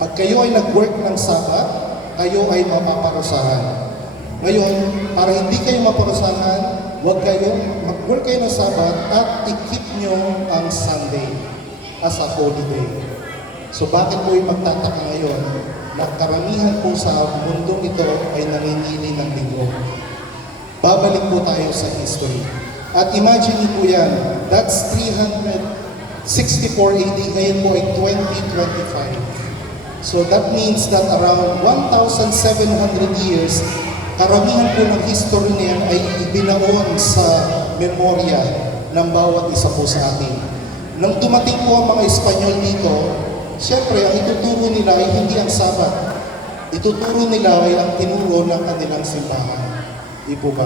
Pag kayo ay nag-work ng Sabbath, kayo ay mapaparusahan. Ngayon, para hindi kayo maparusahan, huwag kayong mag-work kayo ng Sabbath at i-keep nyo ang Sunday as a holiday. So, bakit po yung magtataka ngayon na karamihan po sa mundong ito ay nangingili ng linggo? Babalik po tayo sa history. At imagine niyo po yan, that's 364 AD, ngayon po ay 2025. So that means that around 1,700 years, karamihan po ng history niyan ay ibinaon sa memorya ng bawat isa po sa atin. Nang dumating po ang mga Espanyol dito, siyempre ang ituturo nila ay hindi ang Sabat. Ituturo nila ay ang tinuro ng kanilang simbahan. Di po ba?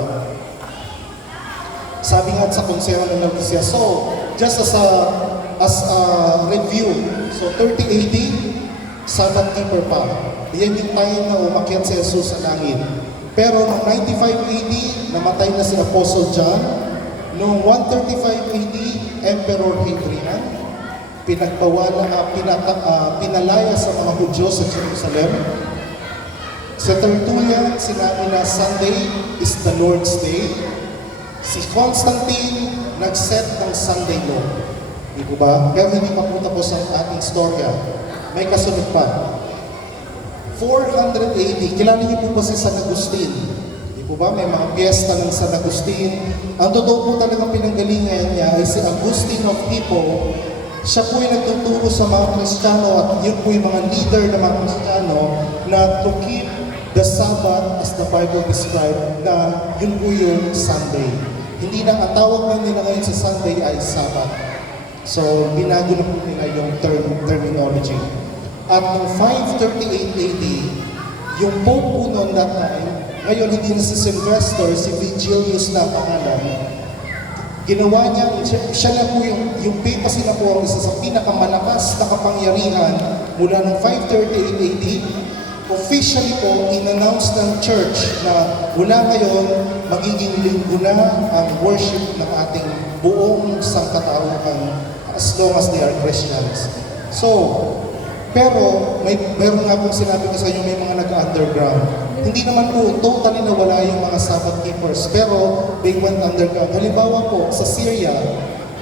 Sabi nga sa konseho ng Laodicea. So, just as a review, so 30 AD, Sabbath keeper pa. Yan yung time na umakyat si Jesus sa langit. Pero noong 95 AD, namatay na si Apostle John. Noong 135 AD, Emperor Hadrian, pinalaya sa mga Hudyo sa Jerusalem. Sa Tertullian, sinabi na Sunday is the Lord's Day. Si Constantine nag-set ng Sunday law. Di po ba? Pero hindi pa po tapos ang ating storya. May kasunod pa. 400 AD, kilala niyo po ba si San Agustin? Di po ba? May mga piyesta ng San Agustin. Ang totoo po talagang pinanggalingan niya ay si Agustin of Hippo. Siya po ay nagtuturo sa mga Kristiyano at yun po yung mga leader ng mga Kristiyano na to keep the Sabbath as the Bible described, na yun po yung Sunday. Hindi na, ang tawag na nila ngayon sa Sunday ay Sabbath. So, binago na po nila yung terminology. At noong 538 AD, yung Pope po noon that time, ngayon hindi na si Sylvester, si Vigilius na pangalan, ginawa niya, siya na po yung papacy na po ang isa sa pinakamalakas na kapangyarihan mula noong 538 AD. Officially po, in-announce ng church na mula ngayon, magiging linggo na ang worship ng ating buong sangkatauhan as long as they are Christians. So, pero meron nga pong sinabi ko sa inyo, may mga nag-underground. Hindi naman po totally nawala yung mga Sabbath keepers, pero they went underground. Halimbawa po, sa Syria,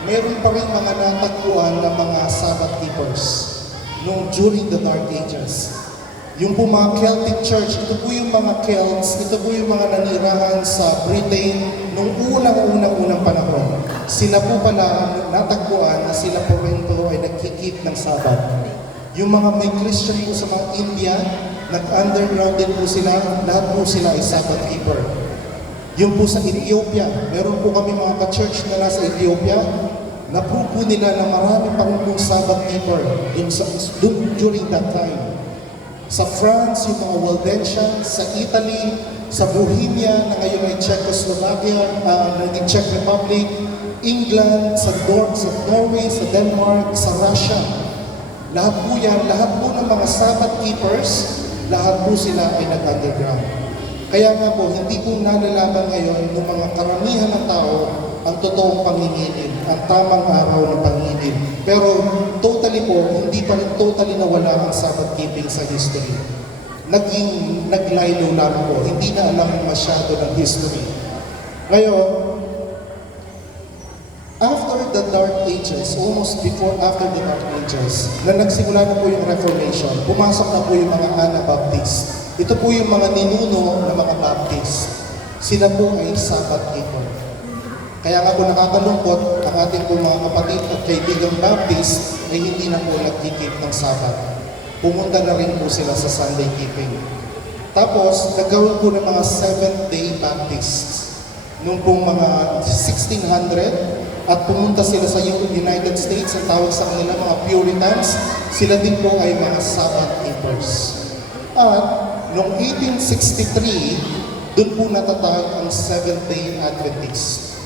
meron pa rin mga natagpuan na mga Sabbath keepers during the Dark Ages. Yung po mga Celtic Church, ito po yung mga Celts, ito po yung mga nanirahan sa Britain nung unang panahon. Sila po pala natagpuan na sila po rin po ay nagkikip ng Sabbath. Yung mga may Christian po sa mga India, nag-underground din po sila, lahat po sila ay Sabbath keeper. Yung po sa Ethiopia, meron po kami mga ka-church na nasa Ethiopia, na-prove po nila na marami pang pong Sabbath keeper during that time. Sa France, yung mga Waldensians, sa Italy, sa Bohemia, na ngayon ay Czechoslovakia, naging Czech Republic, England, sa Norway, sa Denmark, sa Russia. Lahat po yan, lahat po ng mga Sabbath keepers, lahat po sila ay nag-underground. Kaya nga po, hindi po nalalaman ngayon ng mga karamihan ng tao ang totoong pangingilin, ang tamang araw ng pangingilin. Pero totally po, hindi pa rin totally nawala ang Sabbath keeping sa history. Naglaylo lang po, hindi na alam masyado ng history. Ngayon, after the Dark Ages, after the Dark Ages, na nagsimula na po yung Reformation, pumasok na po yung mga Anabaptist. Ito po yung mga ninuno ng mga Baptist. Sila po ay Sabbath keeper. Kaya nga po nakakalungkot, ang ating po mga kapatid at kaibigang Baptist ay hindi na po nagkikip ng Sabbath. Pumunta na rin po sila sa Sunday keeping. Tapos, nagkaroon po ng mga Seventh-day Baptists. Noong pong mga 1600, at pumunta sila sa United States, ang tawag sa kanila mga Puritans, sila din po ay mga Sabbath keepers. At noong 1863, doon po natatag ang Seventh-day Adventist.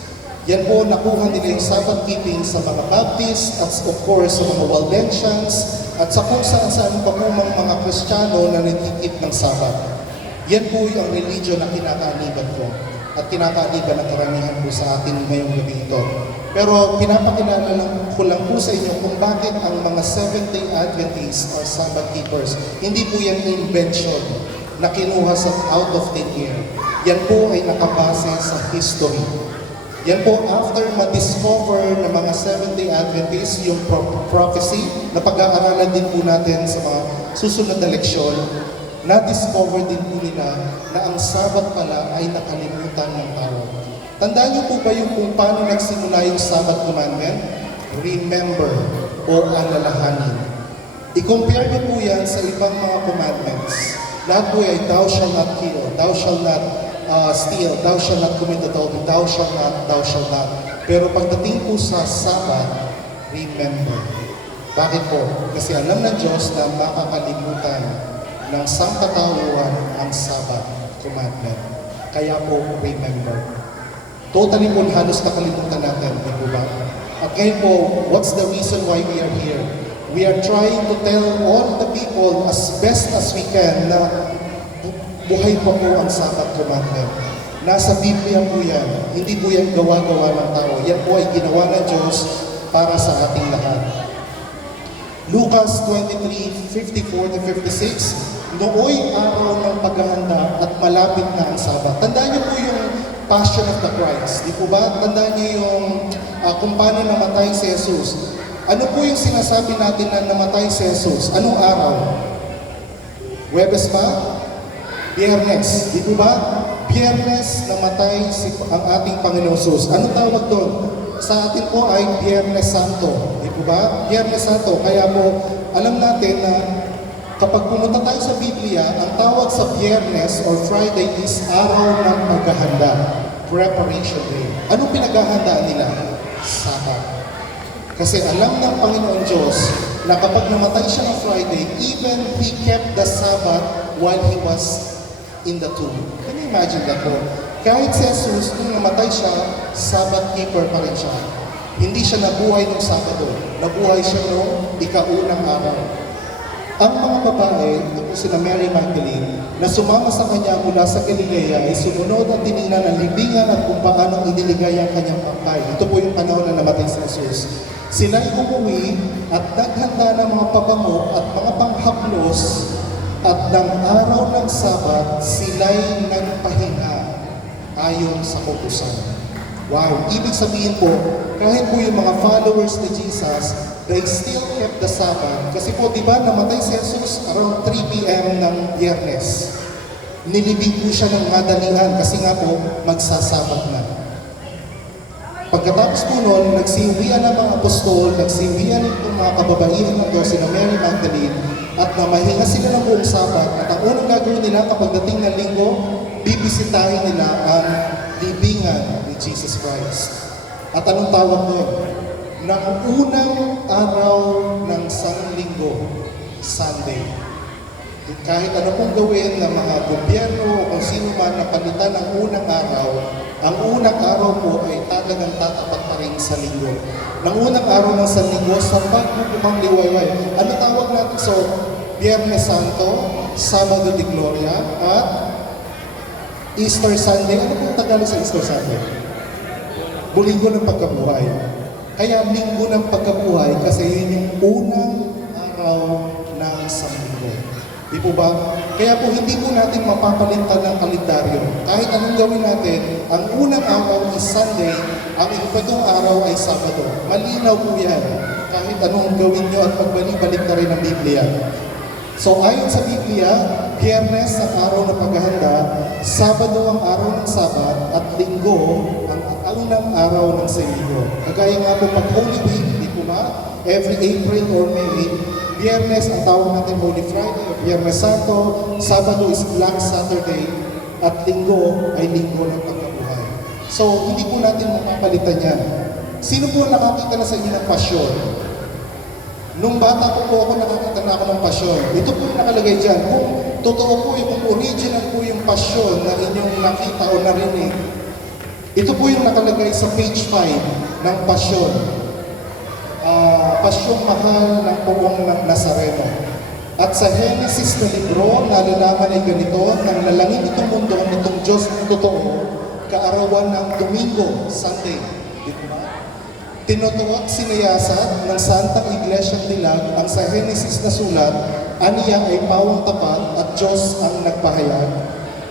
Yan po, nakuha nila yung Sabbath keeping sa mga Baptist at of course sa mga Waldensians at sa kung saan pa po mga Kristiyano na nagkikip ng Sabbath. Yan po yung religion na kinakaaniban ko at kinakaaniban ng karamihan po sa atin ngayong gabi ito. Pero pinapakilala ko lang po sa inyo kung bakit ang mga Seventh-day Adventists or Sabbath keepers, hindi po yan invention na kinuha sa out of thin air. Yan po ay nakabase sa history. Yan po, after ma-discover ng mga Seventh-day Adventists yung prophecy na pag-aaralan din po natin sa mga susunod na leksyon, na-discover din po nila na ang Sabbath pala ay nakalimutan ng tao. Tandaan niyo po ba yung kung paano nagsimula yung Sabbath commandment? Remember o alalahanin. I-compare niyo po yan sa ibang mga commandments. Lahat po ay thou shall not kill, thou shall not steal, thou shall not commit adultery, thou shall not, thou shall not. Pero pagdating po sa Sabbath, remember. Bakit po? Kasi alam ng Diyos na makakalimutan ng sangkatauhan ang Sabbath commandment. Kaya po, remember. Totally po halos nakalimutan natin, di po ba? At ngayon po, what's the reason why we are here? We are trying to tell all the people as best as we can na buhay pa po ang Sabbath commandment. Nasa Biblia po yan. Hindi po yan gawa-gawa ng tao. Yan po ay ginawa ng Diyos para sa ating lahat. Lucas 23:54-56, nooy araw ng paghahanda at malapit na ang Sabbath. Tandaan niyo po yung Passion of the Christ. Di po ba? Tandaan niyo yung kung paano namatay si Jesus. Ano po yung sinasabi natin na namatay si Jesus? Anong araw? Huwebes ba? Biyernes. Di po ba? Biyernes namatay ang ating Panginoon Jesus. Ano tawag doon? Sa atin po ay Biyernes Santo. Di po ba? Biyernes Santo. Kaya po, alam natin na kapag pumunta tayo sa Biblia, ang tawag sa Biyernes or Friday is araw ng paghahanda. Preparation Day. Anong pinaghahandaan nila? Sabbath. Kasi alam ng Panginoon Diyos na kapag namatay siya ng Friday, even He kept the Sabbath while He was in the tomb. Can you imagine that po? Kahit si Jesus, nung namatay siya, Sabbath keeper pa rin siya. Hindi siya nabuhay ng Sabado. Nabuhay siya noong ikaunang araw. Ang mga babae, ito sila Mary Magdalene, na sumama sa kanya mula sa Galilea ay sumunod at tinignan ang libingan at kung paano iniligay ang kanyang pangkay. Ito po yung panahon na namatay si Jesus. Sila'y umuwi at naghanda ng mga pabango at mga panghaplos at ng araw ng Sabat, sila'y nagpahinga ayon sa kautusan. Wow! Ibig sabihin po, kahit po yung mga followers ni Jesus, they still kept the Sabbath. Kasi po, di ba, namatay si Jesus around 3 p.m. ng Biyernes. Nilibing po siya ng madalian kasi nga po, magsasabat na. Pagkatapos po noon, nagsiuwian ang mga apostol, nagsiuwian ang mga kababaihan ng Diyos na Mary Magdalene, at namahinga sila ng buong Sabat. At ang unang gagawin nila kapag dating ng linggo, bibisitahin nila ang libingan ni Jesus Christ. At anong tawag doon? Ng unang araw ng sanlinggo, Sunday. Kahit ano pong gawin ng mga gobyerno o kung sino man na palitan ng unang araw, ang unang araw po ay talagang tatapat pa rin sa linggo. Ng unang araw ng sanlinggo, sa pagbukumang liwayway. Ano tawag natin? So, Biyernes Santo, Sabado de Gloria, at Easter Sunday. Ano pong Tagalog sa Easter Sunday? Linggo ng pagkabuhay. Kaya linggo ng pagkabuhay kasi yun yung unang araw ng sanlinggo. Di po ba? Kaya po hindi po natin mapapalitan ng kalendaryo. Kahit anong gawin natin, ang unang araw is Sunday, ang ikapitong araw ay Sabado. Malinaw po yan. Kahit anong gawin nyo at pagbalik-balik na rin ang Biblia. So ayon sa Biblia, Biyernes ang araw ng paghahanda, Sabado ang araw ng Sabat, at Linggo ang unang araw ng Sanlinggo. Kagaya nga po pag Holy Week, di po ba? Every April or May, Biyernes ang tawag natin Holy Friday o Biyernes Santo, Sabado is Black Saturday, at Linggo ay Linggo ng pagkabuhay. So, hindi po natin mapapalitan yan. Sino po nakakita na sa inyo ng pasyon? Nung bata ko po ako, nakakita na ako ng pasyon. Ito po yung nakalagay dyan. Kung totoo po yung original po yung pasyon na inyong nakita o narinig, ito po yung nakalagay sa page 5 ng pasyon. Pasyong mahal ng puwang ng Nazareno. At sa Genesis na libro, nalalaman ay ganito, nang lalangin itong mundo, itong Diyos ng totoo, kaarawan ng Domingo, Sunday. Tinutuwag sinayasat ng Santang Iglesia Dilag ang sa Genesis na sulat, aniya ay pawang tapat at Diyos ang nagpahayag.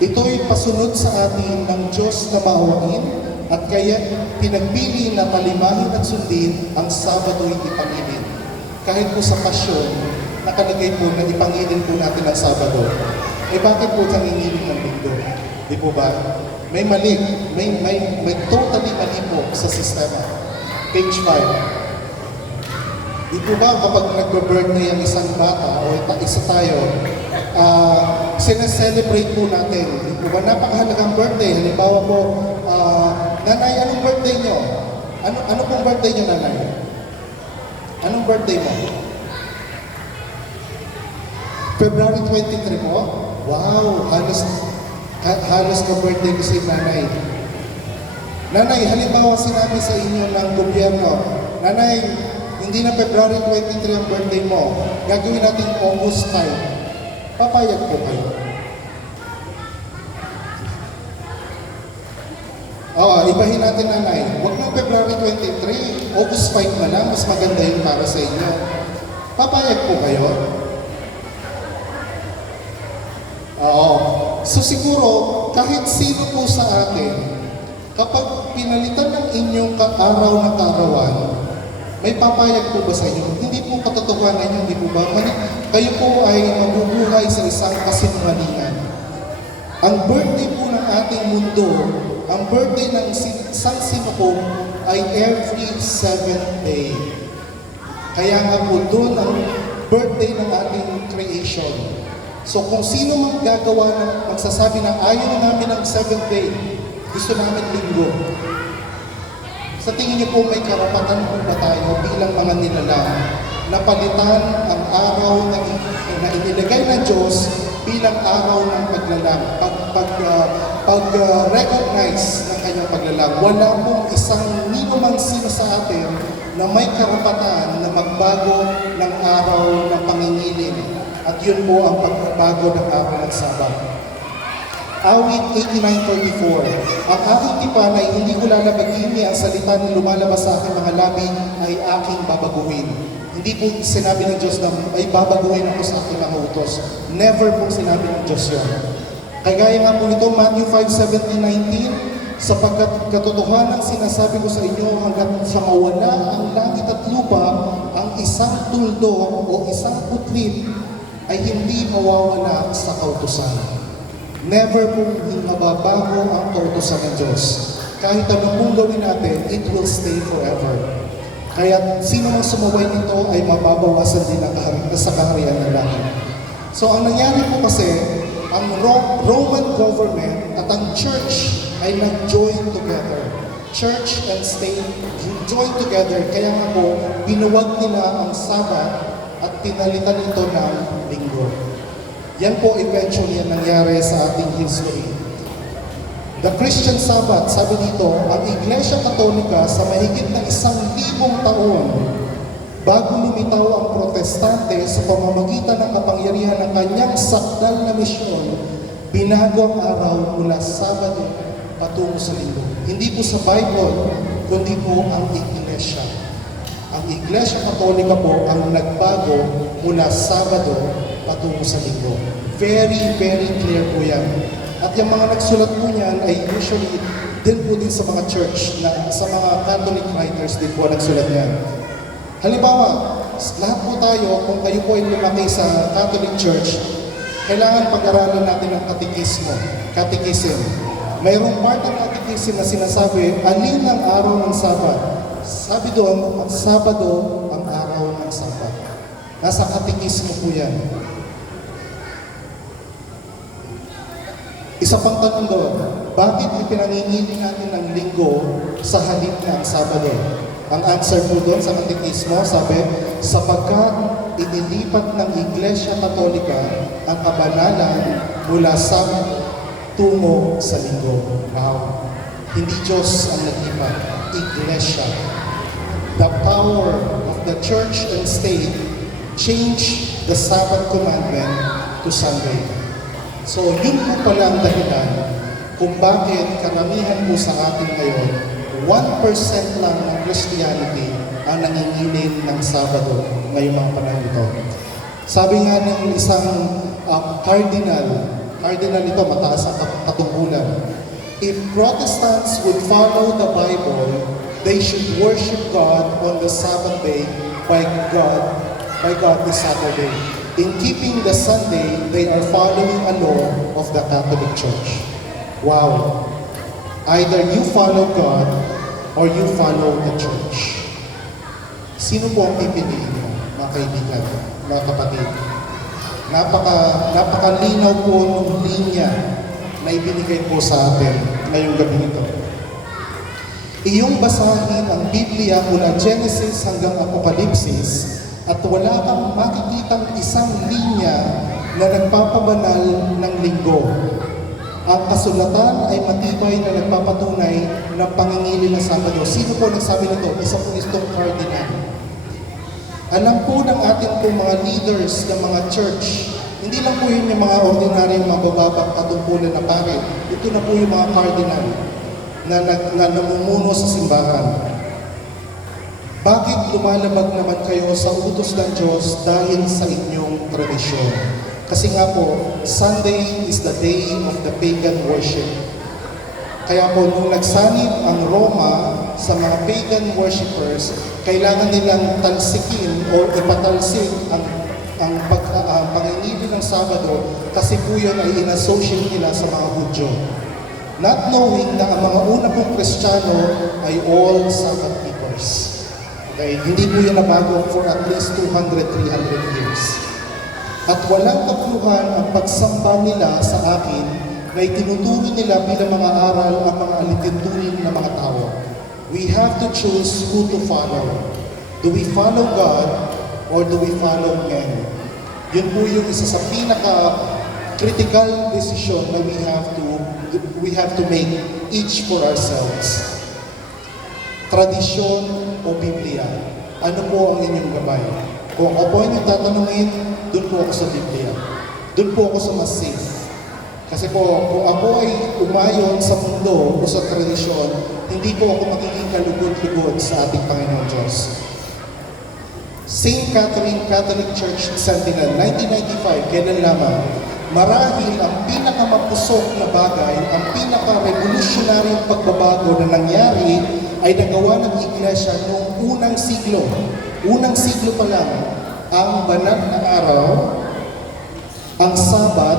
Ito'y pasunod sa atin ng Diyos na maawain, at kaya pinagpili na palimahin at sundin ang Sabado'y ipangilin. Kahit po sa pasyon, nakalagay po na ipangilin po natin ang Sabado. Eh bakit po nangingilin ng linggo? Di po ba? May mali, may totally mali po sa sistema. Page 5. Di po ba kapag nagbe-birthday ang isang bata o isa tayo, sineselebrate po natin. Di po ba? Napakahalagang birthday. Halimbawa po, Nanay, anong birthday nyo? Ano pong birthday nyo, Nanay? Anong birthday mo? February 23 mo? Wow! Halos ka birthday ko si Nanay. Nanay, halimbawa sinabi sa inyo ng gobyerno, Nanay, hindi na February 23 ang birthday mo, gagawin natin August 5. Papayag po kayo. Oo, ibahin natin nanay. Huwag nang February 23, August 5 na lang, mas maganda yun para sa inyo. Papayag po kayo? Oo. So siguro, kahit sino po sa atin, kapag pinalitan ng inyong araw na karawan, may papayag po ba sa inyo? Hindi po katotohanan yun, hindi po ba? Kayo po ay mabubuhay sa isang kasinungalingan. Ang birthday po ng ating mundo, ang birthday ng isang sinuko ay every 7th day. Kaya nga po doon ang birthday ng ating creation. So kung sino mang gagawa ng magsasabi na ayaw namin ng 7th day, gusto namin linggo. Sa tingin niyo po may karapatan po ba tayo bilang mga nilalang na palitan ang araw na inilagay ng Diyos bilang araw ng paglalang, pag-recognize ng kanyang paglalang. Wala pong isang ninumang sino sa atin na may karapatan na magbago ng araw ng pangingiling. At yun po ang pagbabago ng araw ng Sabat. Awit 89:34. Ang aking tipan ay hindi ko lalabagin, ang salita na lumalabas sa aking mga labi ay aking babaguhin. Hindi po sinabi ng Diyos na ay babaguhin ako sa aking mga utos. Never po sinabi ng Diyos yun. Kagaya nga po nito, Matthew 5:17-19, sapagkat katotohanan sinasabi ko sa inyo hanggat sa mawala ang langit at lupa, ang isang tuldok o isang putlit ay hindi mawawala sa kautusan. Never pong mababago ang kautusan ng Diyos. Kahit anong pong gawin natin, it will stay forever. Kaya sino mang sumaway nito ay mababawasan din sa kaharian ng langit. So ang nangyari po kasi, ang Roman government at ang church ay nag-join together. Church and state join together. Kaya nga po, binuwag nila ang Sabat at pinalitan ito ng linggo. Yan po eventually ang nangyari sa ating history. The Christian Sabbath, sabi dito, ang Iglesia Katolika sa mahigit na 1,000 taon bago lumitaw ang Protestante sa pamamagitan ng kapangyarihan ng kanyang sakdal na misyon, binago ang araw mula Sabado patungo sa Linggo. Hindi po sa Bible, kundi po ang Iglesia. Ang Iglesia Katolika po ang nagbago mula Sabado patungo sa Linggo. Very, very clear po yan. At yung mga nagsulat po niyan ay usually din po din sa mga church, sa mga Catholic writers din po nagsulat niyan. Halimbawa, lahat po tayo, kung kayo po ay lumaki sa Catholic Church, kailangan pag-aralan natin ang catechism. Mayroong part ng catechism na sinasabi, alin ang araw ng Sabat? Sabi doon, ang Sabado ang araw ng Sabat. Nasa catechism po yan. Isa pang tanong doon, bakit ipinangingili natin ng linggo sa halip ng Sabado? Ang answer po doon sa katekismo, sabi, sapagkat inilipat ng Iglesia Katolika ang kabanalan mula Sabado tungo sa linggo. Wow! Hindi Diyos ang naglipat, Iglesia. The power of the church and state changed the Sabbath commandment to Sunday. So, yun po pala ang dahilan kung bakit karamihan po sa atin ngayon, 1% lang ng Christianity ang nangingiling ng Sabado ngayong mga panahon ito. Sabi nga ng isang cardinal ito, mataas ang katungkulan, if Protestants would follow the Bible, they should worship God on the Sabbath day by God this Saturday. In keeping the Sunday, they are following a law of the Catholic Church. Wow! Either you follow God or you follow the church. Sino po ang pipiliin mo, mga kaibigan, mga kapatid? Napakalinaw po ng linya na ibinigay po sa atin ngayong gabi nito. Iyong basahin ang Biblia mula Genesis hanggang Apokalipsis at wala kang makikitang isang linya na nagpapabanal ng linggo. Ang kasulatan ay matibay na nagpapatunay ng pangingili ng Sabado. Sino po nagsabi nito? Isa po itong cardinal. Alam po ng ating pong mga leaders ng mga church, hindi lang po yun yung mga ordinaryong mabababang katungkulan na pare. Ito na po yung mga cardinal na namumuno sa simbahan. Bakit lumalabag naman kayo sa utos ng Diyos dahil sa inyong tradisyon? Kasi nga po, Sunday is the day of the pagan worship. Kaya po, nung nagsanib ang Roma sa mga pagan worshippers, kailangan nilang talsikin o ipatalsik ang pangingili ng Sabado kasi po yun ay inassociate nila sa mga Hudyo. Not knowing na ang mga una pong Kristiyano ay all Sabbath keepers. Okay? Hindi po yan nabago for at least 200-300 years. At walang kapuluhan ang pagsamba nila sa akin na itinuturo nila bilang mga aral ang mga alitintunin ng mga tao. We have to choose who to follow. Do we follow God or do we follow men? Yun po yung isa sa pinaka-critical decision na we have to make each for ourselves. Tradisyon o Biblia? Ano po ang inyong gabay? Kung ako po inyong tatanungin, doon po ako sa Biblia. Doon po ako sa mas safe. Kasi po, kung ako ay umayon sa mundo o sa tradisyon, hindi po ako magiging kalugod-lugod sa ating Panginoon Diyos. St. Catherine Catholic Church Sentinel, 1995, kailan lamang, marahil ang pinakamapusok na bagay, ang pinaka-revolutionaryong pagbabago na nangyari ay nagawa ng Iglesia noong unang siglo. Unang siglo pa lang, ang banal na araw, ang Sabat,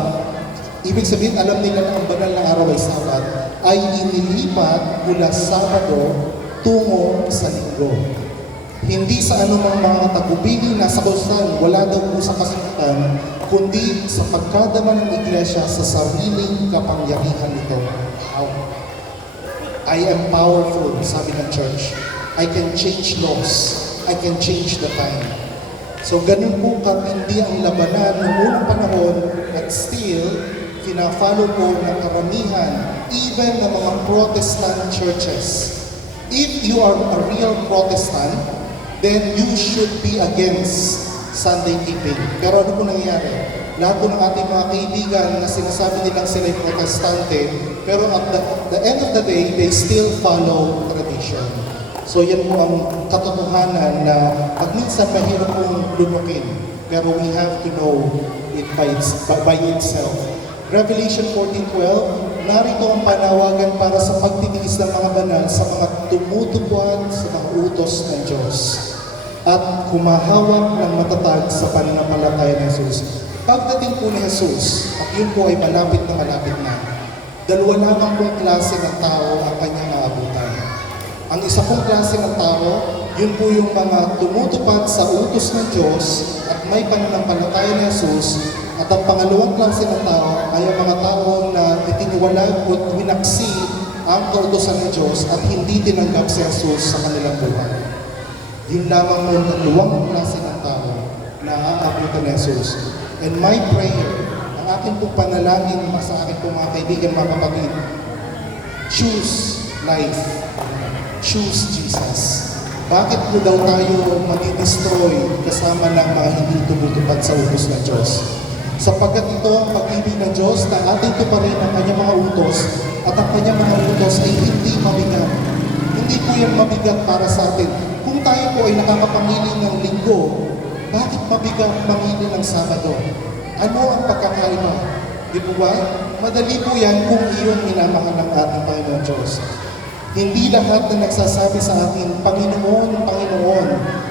ibig sabihin, alam nila na ang banal na araw ay Sabat, ay inilipat mula Sabado tungo sa Linggo. Hindi sa anumang mga tagubilin na sa kausan, wala daw po sa kasulatan, kundi sa pagkadama ng Iglesia sa sariling kapangyarihan nito. Wow. I am powerful, sabi ng church. I can change laws. I can change the time. So ganun po katindi ang labanan noong unang panahon at still, pina-follow po ng karamihan, even ng mga Protestant churches. If you are a real Protestant, then you should be against Sunday keeping. Pero ano po nangyayari? Lahat po ng ating mga kaibigan na sinasabi nilang sila'y protestante, pero at the end of the day, they still follow tradition. So yan po ang katotohanan na pag minsan mahirap pong lunukin, pero we have to know it by itself. Revelation 14:12, narito ang panawagan para sa pagtitiis ng mga banal sa mga tumutupad sa mga utos ng Diyos at humahawak ng matatag sa pananampalataya ng Jesus. Pagdating po ni Jesus, at yun po ay malapit na, dalawa lamang pong klase ng tao ang kanyang aabutan. Ang isa pong klase ng tao, yun po yung mga tumutupad sa utos ng Diyos at may pananampalataya ni Jesus. At ang pangalawang klase ng tao ay ang mga tao na itiniwalag o winaksi ang kautosan ng Diyos at hindi tinanggap si Jesus sa kanilang buhay. Yun lamang mo ang dalawang klase ng tao na aabutan ni Jesus. And my prayer, ang aking pong panalangin sa aking pong mga kaibigan, mga kapatid, choose life. Choose Jesus. Bakit po daw tayo madi-destroy kasama ng mga hindi tumutupad sa utos ng Diyos? Sapagkat ito ang pag-ibig ng Diyos na ating tuparin ang kanyang mga utos at ang kanyang mga utos ay hindi mabigat. Hindi po yan mabigat para sa atin. Kung tayo po ay nakakapangili ng linggo, bakit mabigat mangili ng Sabado? Ano ang pagkakaiba? Di po ba? Madali po yan kung iyon minamahal ng ating Panginoon Diyos. Hindi lahat na nagsasabi sa akin, Panginoon, Panginoon,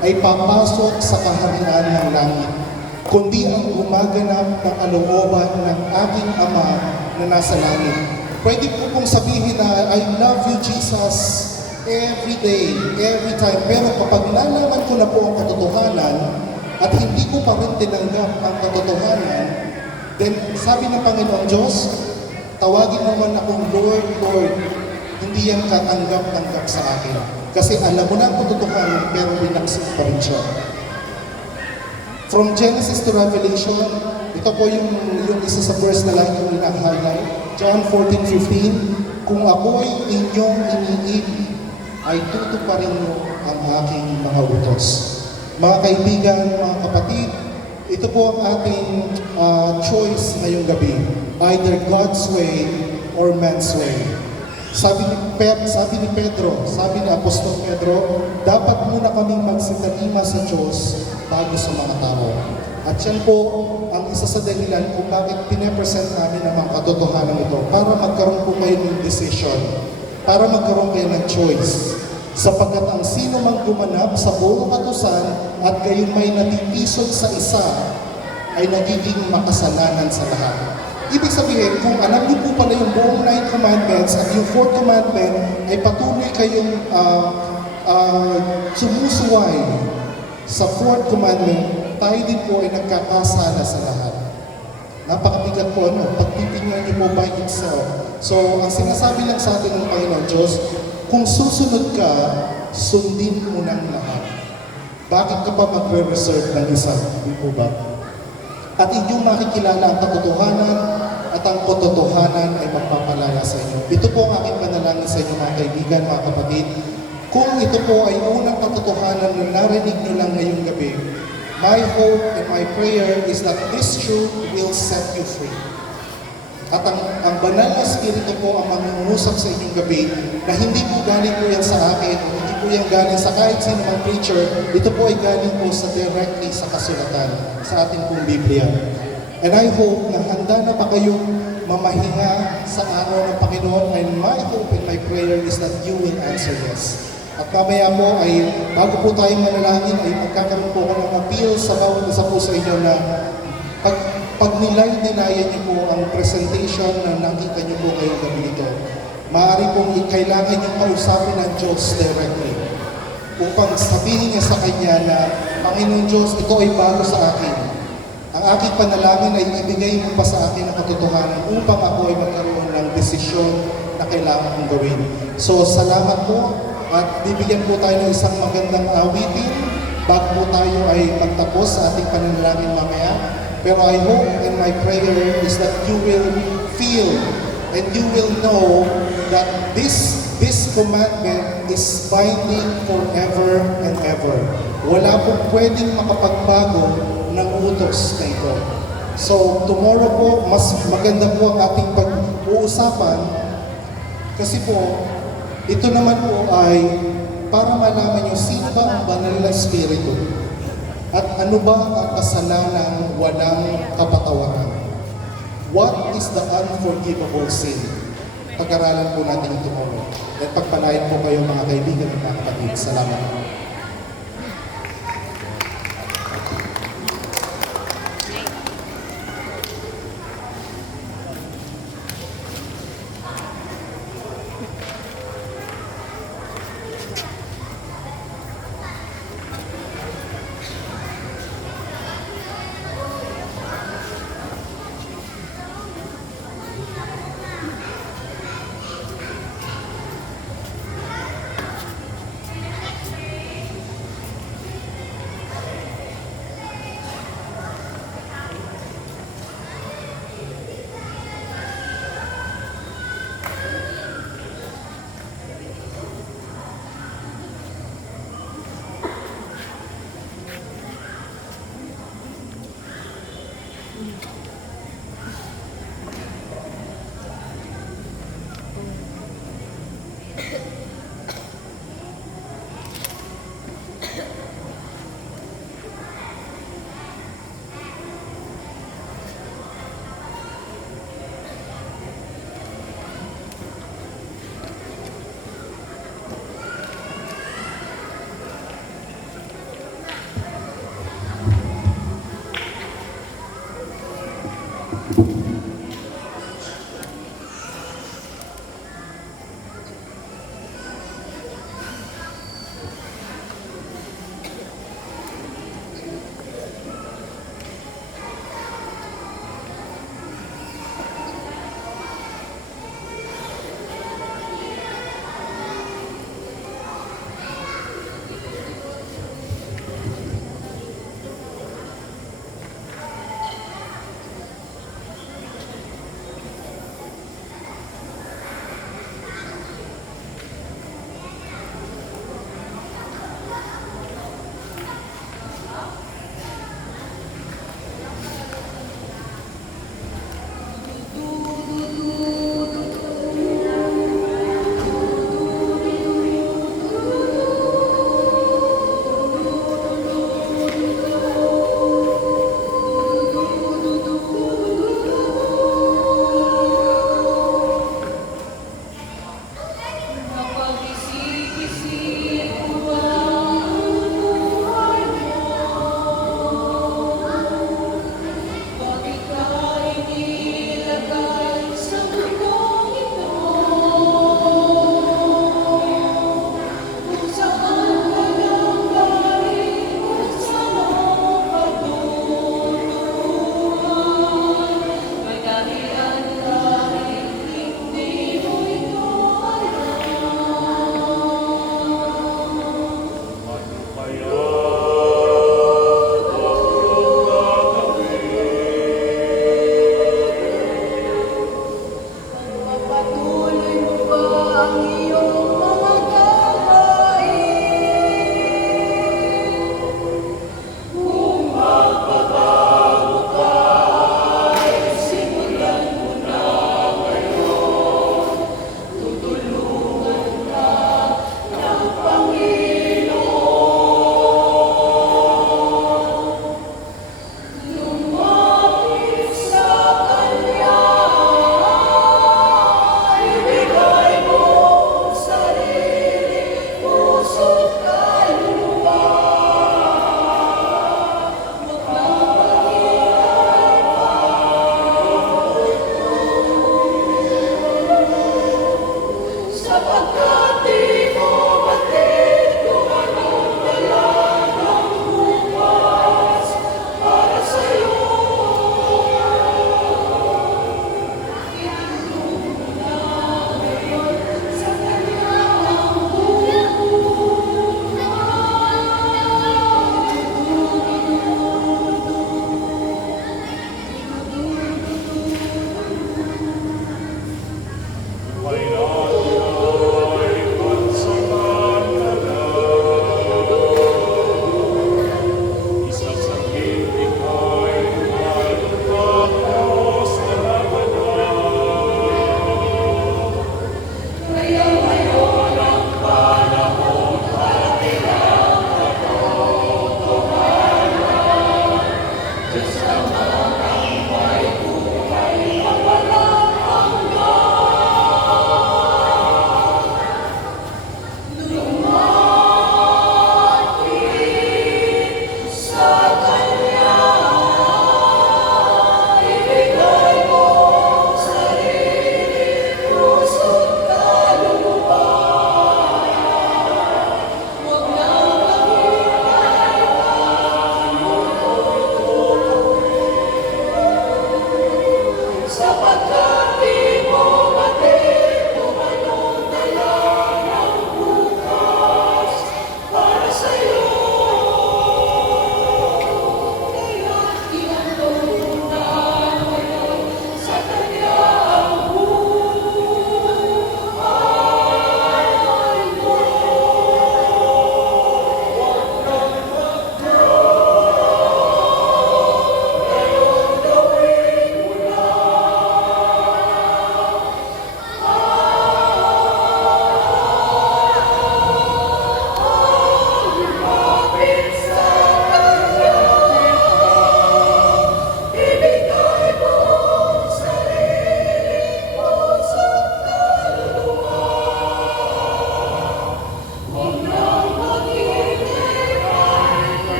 ay papasok sa kaharian ng langit, kundi ang gumaganap ng kalooban ng aking Ama na nasa langit. Pwede po pong sabihin na, I love you, Jesus, every day, every time. Pero kapag nalaman ko na po ang katotohanan at hindi ko pa rin tinanggap ang katotohanan, then sabi ng Panginoon Diyos, tawagin naman akong Lord, Lord. Hindi yan katanggap-tanggap sa akin. Kasi alam mo na ang katotohanan, pero binaksin pa rin siya. From Genesis to Revelation, Ito po yung isa sa verse na lagi kong ina-highlight. John 14:15, kung ako'y inyong iniibig, ay tutuparin niyo ang aking mga utos. Mga kaibigan, mga kapatid, ito po ang ating choice ngayong gabi. Either God's way or man's way. Sabi ni Pedro, sabi ni Apostol Pedro, dapat muna kaming magsitalima sa Diyos bago sa mga tao. At yan po ang isa sa dahilan kung bakit pinapresent namin ang mga katotohanan ito para magkaroon po kayo ng decision, para magkaroon kayo ng choice. Sapagkat ang sino mang gumanap sa buong katusan at gayon may natitisod sa isa ay nagiging makasalanan sa lahat. Ibig sabihin, kung alam niyo po pala yung buong 9 commandments at yung 4th commandment ay patuloy kayong sumusuway sa 4th commandment, tayo din po ay nagkakasala sa lahat. Napakabigat po, pagtitingnan niyo po by itself. So, ang sinasabi lang sa atin ng Panginoon Diyos, kung susunod ka, sundin mo ng lahat. Bakit ka pa magre-reserve ng isa? Hindi po ba? At inyong makikilala ang katotohanan at ang katotohanan ay magpapalaya sa inyo. Ito po ang aking panalangin sa inyo mga kaibigan, mga kapatid. Kung ito po ay unang katotohanan na narinig nyo lang ngayong gabi, my hope and my prayer is that this truth will set you free. At ang banal na Espiritu po ang mangungusap sa inyong gabi na hindi po galing po yan sa akin, hindi po yan galing sa kahit sino mang preacher, ito po ay galing po sa directly sa kasulatan, sa ating pong Biblia. And I hope na handa na pa kayong mamahinga sa araw ng Panginoon, and my hope and my prayer is that you will answer yes. At mamaya po ay, bago po tayo manalangin, ay magkakaroon po ako ng appeal sa bawat isa po sa inyo na pag nilay-nilayan niyo po ang presentation na nakita niyo po ngayong gabi ito, maaari pong kailangan niyong kausapin ng Diyos directly upang sabihin niya sa Kanya na, Panginoon Diyos, ito ay bago sa akin. Ang aking panalangin ay ibigay mo pa sa akin ang katotohanan upang ako ay magkaroon ng desisyon na kailangan kong gawin. So, salamat po at bibigyan po tayo ng isang magandang awitin bago po tayo ay magtapos sa ating panalangin mamaya. Pero I hope and my prayer is that you will feel and you will know that this commandment is binding forever and ever. Wala pong pwedeng makapagbago ng utos na ito. So tomorrow po, mas maganda po ang ating pag-uusapan kasi po, ito naman po ay para malaman nyo sino ba ang banal na Espiritu. At ano ba ang kasalanang walang kapatawaran? What is the unforgivable sin? Pag-aralan po natin ito tomorrow. At pagpalain po kayo mga kaibigan at mga kapatid. Salamat po.